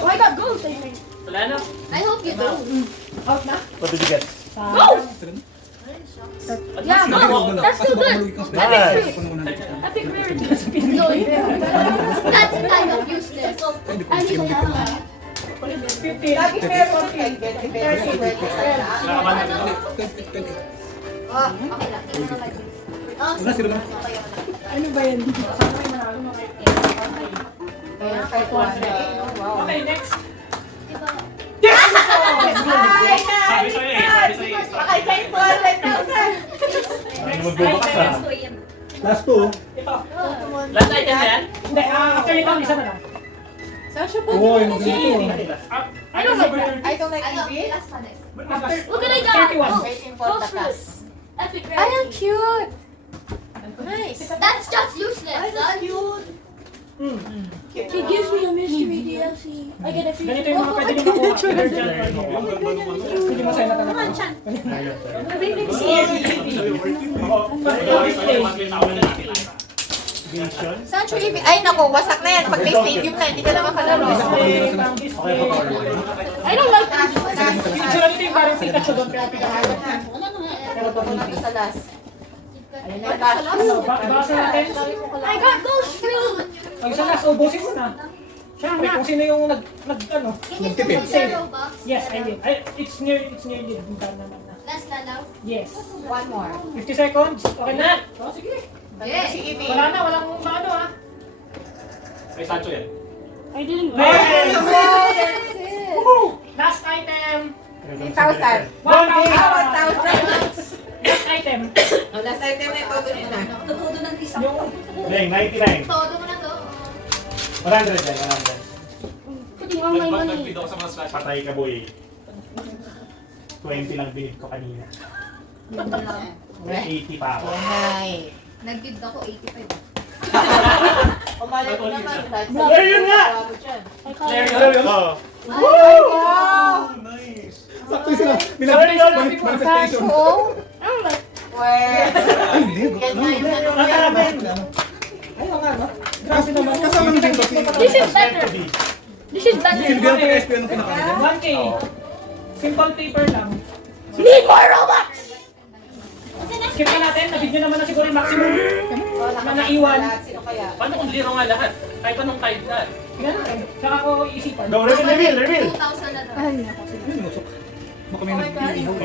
Oh, I got gold, I think. Wala na. I hope you do. Out na? What did you get? Yeah, gold. That's too good. Nice. Epic rarity. No, that's kind of useless. I need to have 15. Lagi meron kay Get Ah, okay lang. Tingnan naman yun. Ah, Wala, sino ba? Okay, next. diba? Sabi sa'yo eh. Sabi sa'yo eh. Pakay kayo 200,000. Ano magbubukas ah? Last two. Ito. Last item na yan? Hindi, after nito, isa na lang. Saan siya po? Oo, yung Si ganito. Evie. I don't like that. I don't like I got TV. last one is. After, Look at I got. 31. Waiting for the cast. Epic Ay, ang rarity. cute. Nice. That's just useless, son. He gives me a mystery DLC. I get a free. Ganito yung mga pwede nyo makuha. Hindi mo sa'yo na talaga. Saan siya Evie? Ay, naku, wasak na yan. Pag may stadium na, hindi ka na makalaro. I don't like that. Picture nito yung parang Pikachu doon, kaya Pikachu. Pero ito na sa last. Basa natin. I got those fruit. Ang isa last, ubusin mo na. Siyempre, kung sino yung ano. Can you give me the Robux? Yes, I did. It's nearly done naman na. Last na lang. Yes. One more. 50 seconds. Okay na. Oh, sige. Yeah. Si Evie. Wala na, walang maano ha. Ay, Sancho yan. I didn't Oh, that's it. Last item. 3,000. 1,000. 1,000. Last item. Oh, last item na ito, doon na. Yung Hindi, 99. Todo mo na to. 100 yan, 100. Putting on my money. Patay ka boy. 20 lang binib ko kanina. May 80 pa ako. Nice. Nag-bid ako 85. Pabalik ko naman. Ayun nga! Oh. Wow! Nice. Sakto sila. Manifestation. Where? Ay, hindi. ayun nga no. Grabe naman. Kasama ni Jimbo. This is better. This is better. Silvia ko SP ano pinakain. 1K. Simple paper lang. Need more Robux! Skip na natin. Nabidyo naman na siguro yung maximum. Na naiwan. Sino kaya? Paano kung zero nga lahat? Kahit anong type na. Ganun rin. Saka ko isipan. Go, reveal. 2,000 na to. Ayun, nusok. Baka may nag-iihaw.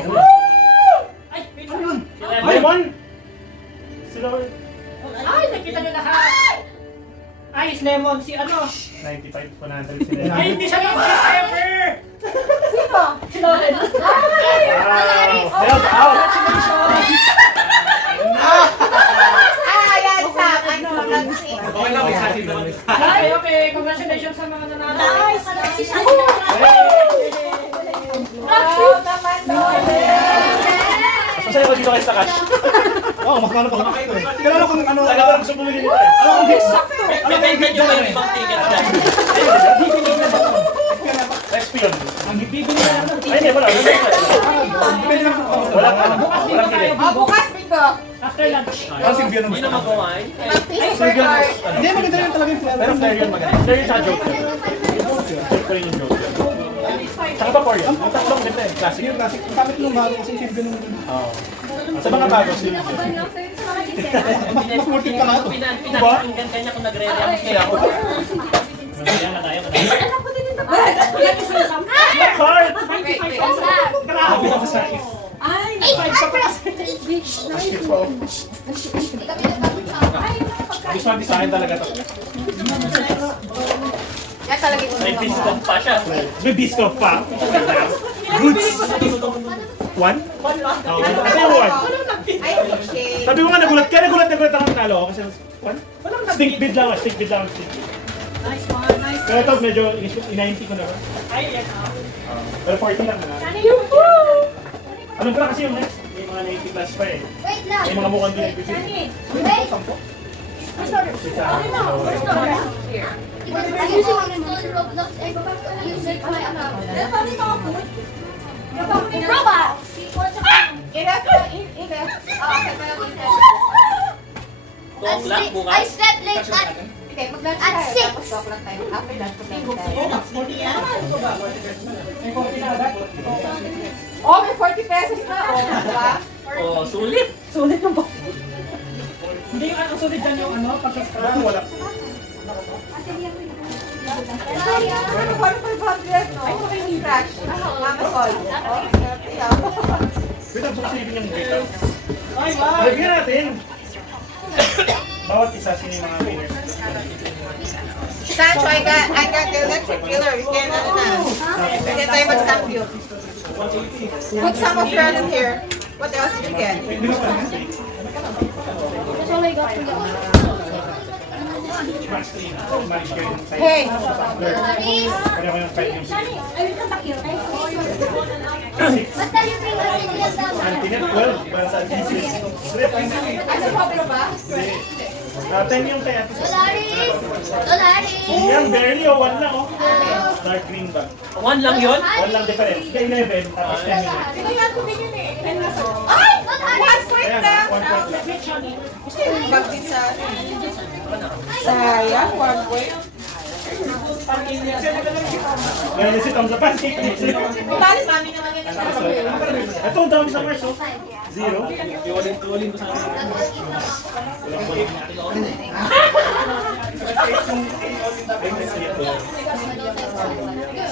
Ay, wait lang. Lemon! Sila Ay, nakita nyo lahat. Ice lemon. Si ano? 95, 100 sila. Ay, hindi siya nag-guess ever. Sino? Si Lauren. Wow! Help out! Yan sa akin. Okay lang, may satin naman. Okay, okay. Congratulations sa mga nanalo. Nice! Hey! Rock fruit! Masaya ko dito kayo sa cash. Oo, mas ano pa sa kayo eh. Kailangan kung ano. Talaga lang gusto bumili nito eh. Alam kong hits. Bibigyan nyo kayo ibang ticket dyan. Recipe yun. Ang bibili na lang ng Ay, hindi, wala. Wala ka. Bukas dito Walang tayo, ticket. Oh, bukas, Bingo. after lunch. Ang Silvia naman. Hindi naman kumain. Silvia naman. Hindi, maganda yun talaga yung flavor. Pero flare yun maganda. Flare yun sa joke. Joke pa rin yung joke. Saka pa for yun. Yung tatlong ganda eh. Classic. Yung classic. Ang kapit nung bago kasi Silvia nung... Oo. Sa mga bago, sila. Mas worth it pa nga ito. Pinakinggan kanya kung nagre-react kaya ako. Kaya na tayo. Heart! Grabe ako sa akin. Bismati sa akin talaga to. Yan talaga yung May biscuit pa siya. May biscoff pa. Goods. One? Oo. Kasi yung one. Ay, shit. Sabi ko nga nagulat. Kaya nagulat ako natalo ako. Kasi one? Stick bid lang. Stick bid lang. Nice one, nice. Pero ito medyo in-90 ko na. Ay, yan. Pero 40 lang na. Alam ko na kasi yung next. May mga 90 plus pa eh. Wait lang. May mga mukhang din nag-visit. Wait. I'm using Roblox and using my account. Robot! Enough. I slept late at... Okay, mag-lunch At tayo. 6. Tapos walk lang tayo. After lunch, mag-lunch tayo. Oh, may 40 pesos na. Oh, diba? Oh, sulit. Sulit mo ba? Hindi yung anong sulit dyan yung ano, pag-subscribe. Wala. Ano ba yung 500, no? Ay, ito kayo yung crash. Mama Sol. Oh, swerte ah. Wait, ang suksibin yung data. Ay, wow. Lagyan natin. Bawat isa sino yung mga winners. Sancho, I got the electric killer. We can, ano na. Pwede tayo mag-stamp you. Put some of your in here. What else did you get? That's all I got from the Hey! Pareho yung 5 yung 6. Basta yung bring us in the Antinet 12. Para sa thesis. Ay, sa Pablo ba? 10 yung kay Ate Sas. Dolaris! Yan, barely o 1 lang oh. Dark green ba? One lang yun? 1 lang difference. Kaya 11, tapos 10 yung Sino yan kumin yun eh? Ay! 1 point Ayan, na! 1 point lang. Gusto yung bakit sa... Sayang, 1 point. Ngayon si Tom sa pancake. Balik, mami naman yun. Ito, ang dami sa Mars oh. 0. Iwalin ko sa akin.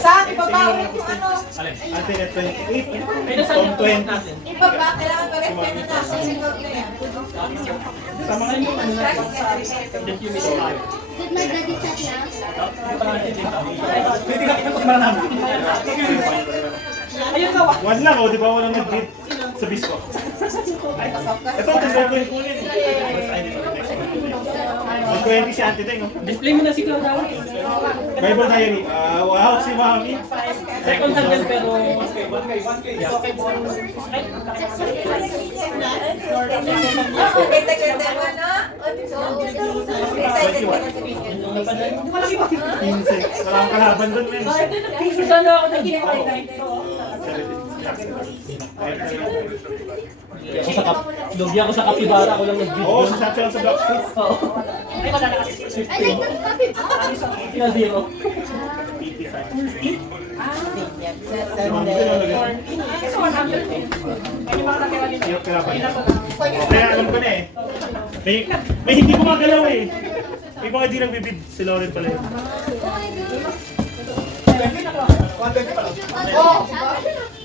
Saan? Ibaba ulit yung ano? Antinet 28. Pero saan Tom yung 20. natin? Ibaba, kailangan pa rin na na. Sinigod na yan. Tama nga yung ano na. Did my daddy chat now? Hindi na kita namin. Ayun na, 1 lang oh, di ba walang nag-bid sa Bisco? Ito, deserve ko yung kunin. Ang 20 si Auntie Teng oh. Display mo na si Claudia. Bible Diary. Wow, si Mami. Second hand yan pero... Ganda-ganda mo, no? Excited ka na sa weekend. 15. Walang kalaban doon, men. Sana ako nag-ginawa. Ako sa Lugi ako sa kapibara, ako lang nag-video. Oo, sa Satchel sa Block Street. Oo. Ay, wala na kasi. I like the coffee. Kina zero. 85. Sunday. Kasi 100 eh. Ay, yung mga nakira dito. Hirap kalaban. Kaya alam ko na eh. May hindi ko magalaw eh. May mga di nagbibid. Si Lauren pala yun. Oh,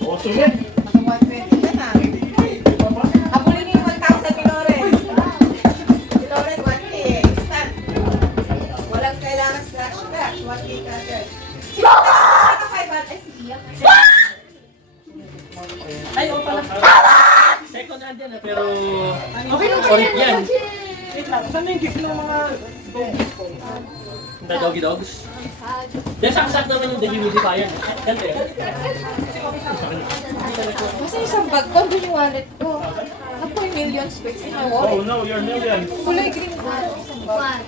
Oo, sulit. 120 ka na. Habulin yung 1,000 ni Loren. Si Loren, 1K eh. Stand. Walang kailangan scratch. 1K ka agad. Si Loren, 500. Ay, sige. Ay, oo pala. Second hand yan pero... Solid yan. Wait lang, saan na yung gift ng mga The Doggy Dogs. Yan, saksak naman yung dehumidifier. Yan, pero. Kasi isang bag ko, doon yung wallet ko. million specs in my Oh wallet. no, you're million. Kulay green ba?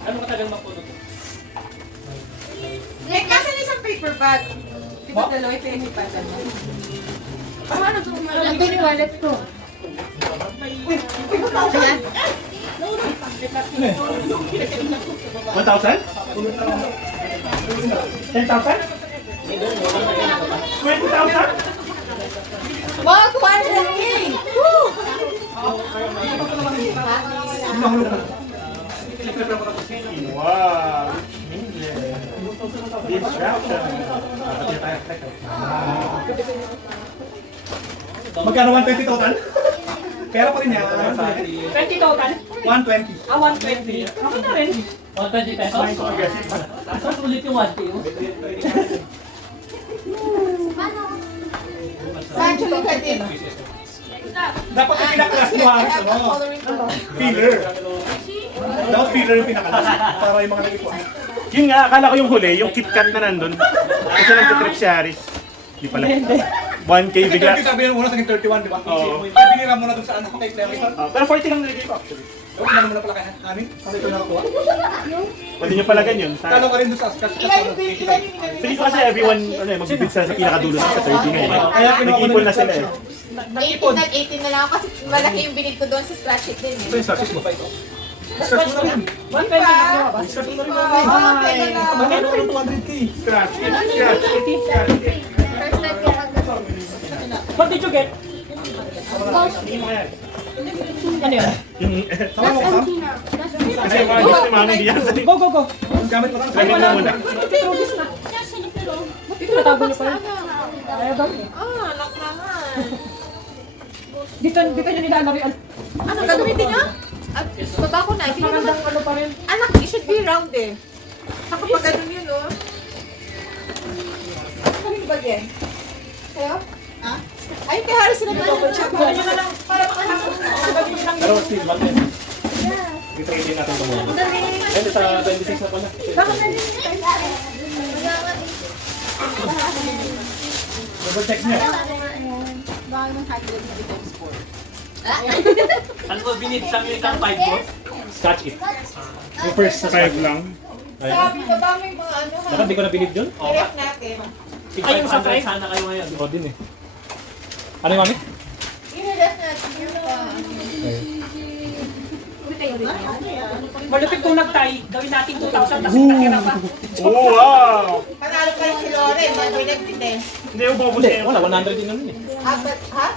Ano katagal mapuno to? Eh, kasan isang paper bag? Di ba dalawa yung pinipatan mo? Ano to? Nandun yung wallet ko. Ayan. 1,000? 10,000? 20,000? Wow, 200K! Woo! Wow! Distraction. Magkano 120,000? Pera pa rin yan. 20,000? 120. 120. Okay na rin. 120 pesos? Mas ulit yung 1K. Sancho, look at this. Dapat yung pinakalas mo ang ano, Coloring ko. filler. Dapat filler yung pinakalas. Para yung mga nagikuhan. Yun nga, akala ko yung huli, yung KitKat na nandun. Kasi nag-trip si Aris. Di pala. 1K Kasi bigla. 30 sabi nung una sa 31, di ba? Oo. Ay, binira mo na dun sa ano, kay Clary. Pero 40 lang nilagay ko actually. Ewan, ano mo na pala kay Hanin? Kasi ito nakakuha. Pwede nyo pala ganyan. Talo ka rin dun sa cash. Ilan yung Sige ko kasi everyone, ano eh, magbibid sa pinakadulo sa 30 ngayon. Kaya Nag-ipon na sila eh. 18 na lang ako kasi malaki yung binig ko doon sa spreadsheet din Ito eh. yung sashes mo pa ito. Scratch mo rin. 120 din mo ba? Scratch mo rin Ah, okay na lang. Magkano rin 200K? Scratch. First time ko mag- What did you get? Tingin mo kaya. Ano yun? Yung, Tama mo ka? kasi yung mga gusto ni Mami hindi yan. Go, go, go. Gamit mo lang. Gamit mo muna. Pero this na. Dito natago niyo pa yun. Ayaw daw. Ah, anak naman. Dito niyo nilalaro yung Ano, gagamitin niyo? At baba ko na. Hindi naman. magandang ano pa rin. Anak, it should be round eh. Ako pag ganun yun, oh. Ano yung bag yan? Kayo? Ha? Ay, kay Harris sila double check. Gawin niyo na lang. Para makasama. Gawin niyo lang Pero yun. still, bakit? I-trade natin ito muna. Ayun, sa 26 na pala. Double check niya. Ano ba binid sa mga isang 5 mo? Scratch it. Yung first sa 5 lang. Sabi, baba mo yung mga ano ha. Bakit di ko nabilib yun? I-ref natin. Ay, yung sa 5 sana kayo ngayon. O din eh. Ano yung mami? I-ref natin yung Malupit kung nag-tie, gawin natin 2,000 tapos nakira pa. Oh, wow! Panalo pa rin si Loren. Mag-winag din eh. Hindi, ubobos Hindi, niya yun. wala. 100 din naman eh. Ha?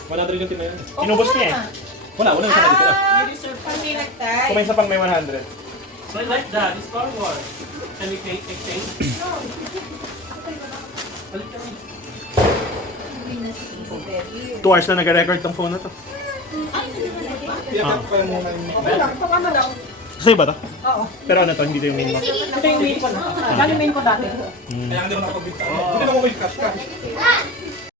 100 yung tinayaan eh. Inubos niya eh. Wala isa na dito. Ah, hindi nag-tie. Kumain sa pang may 100. So like that, it's Star Wars. Can we exchange? Balik kami. 2 hours na nag-record tong phone na to. Iyak pa yung mga Sa'yo ba to? Oo. Pero ano to, hindi to yung main lock. Ito yung main ko na. Yan yung main ko dati. Kaya hindi mo nakapag-bit. Hindi mo cash ka.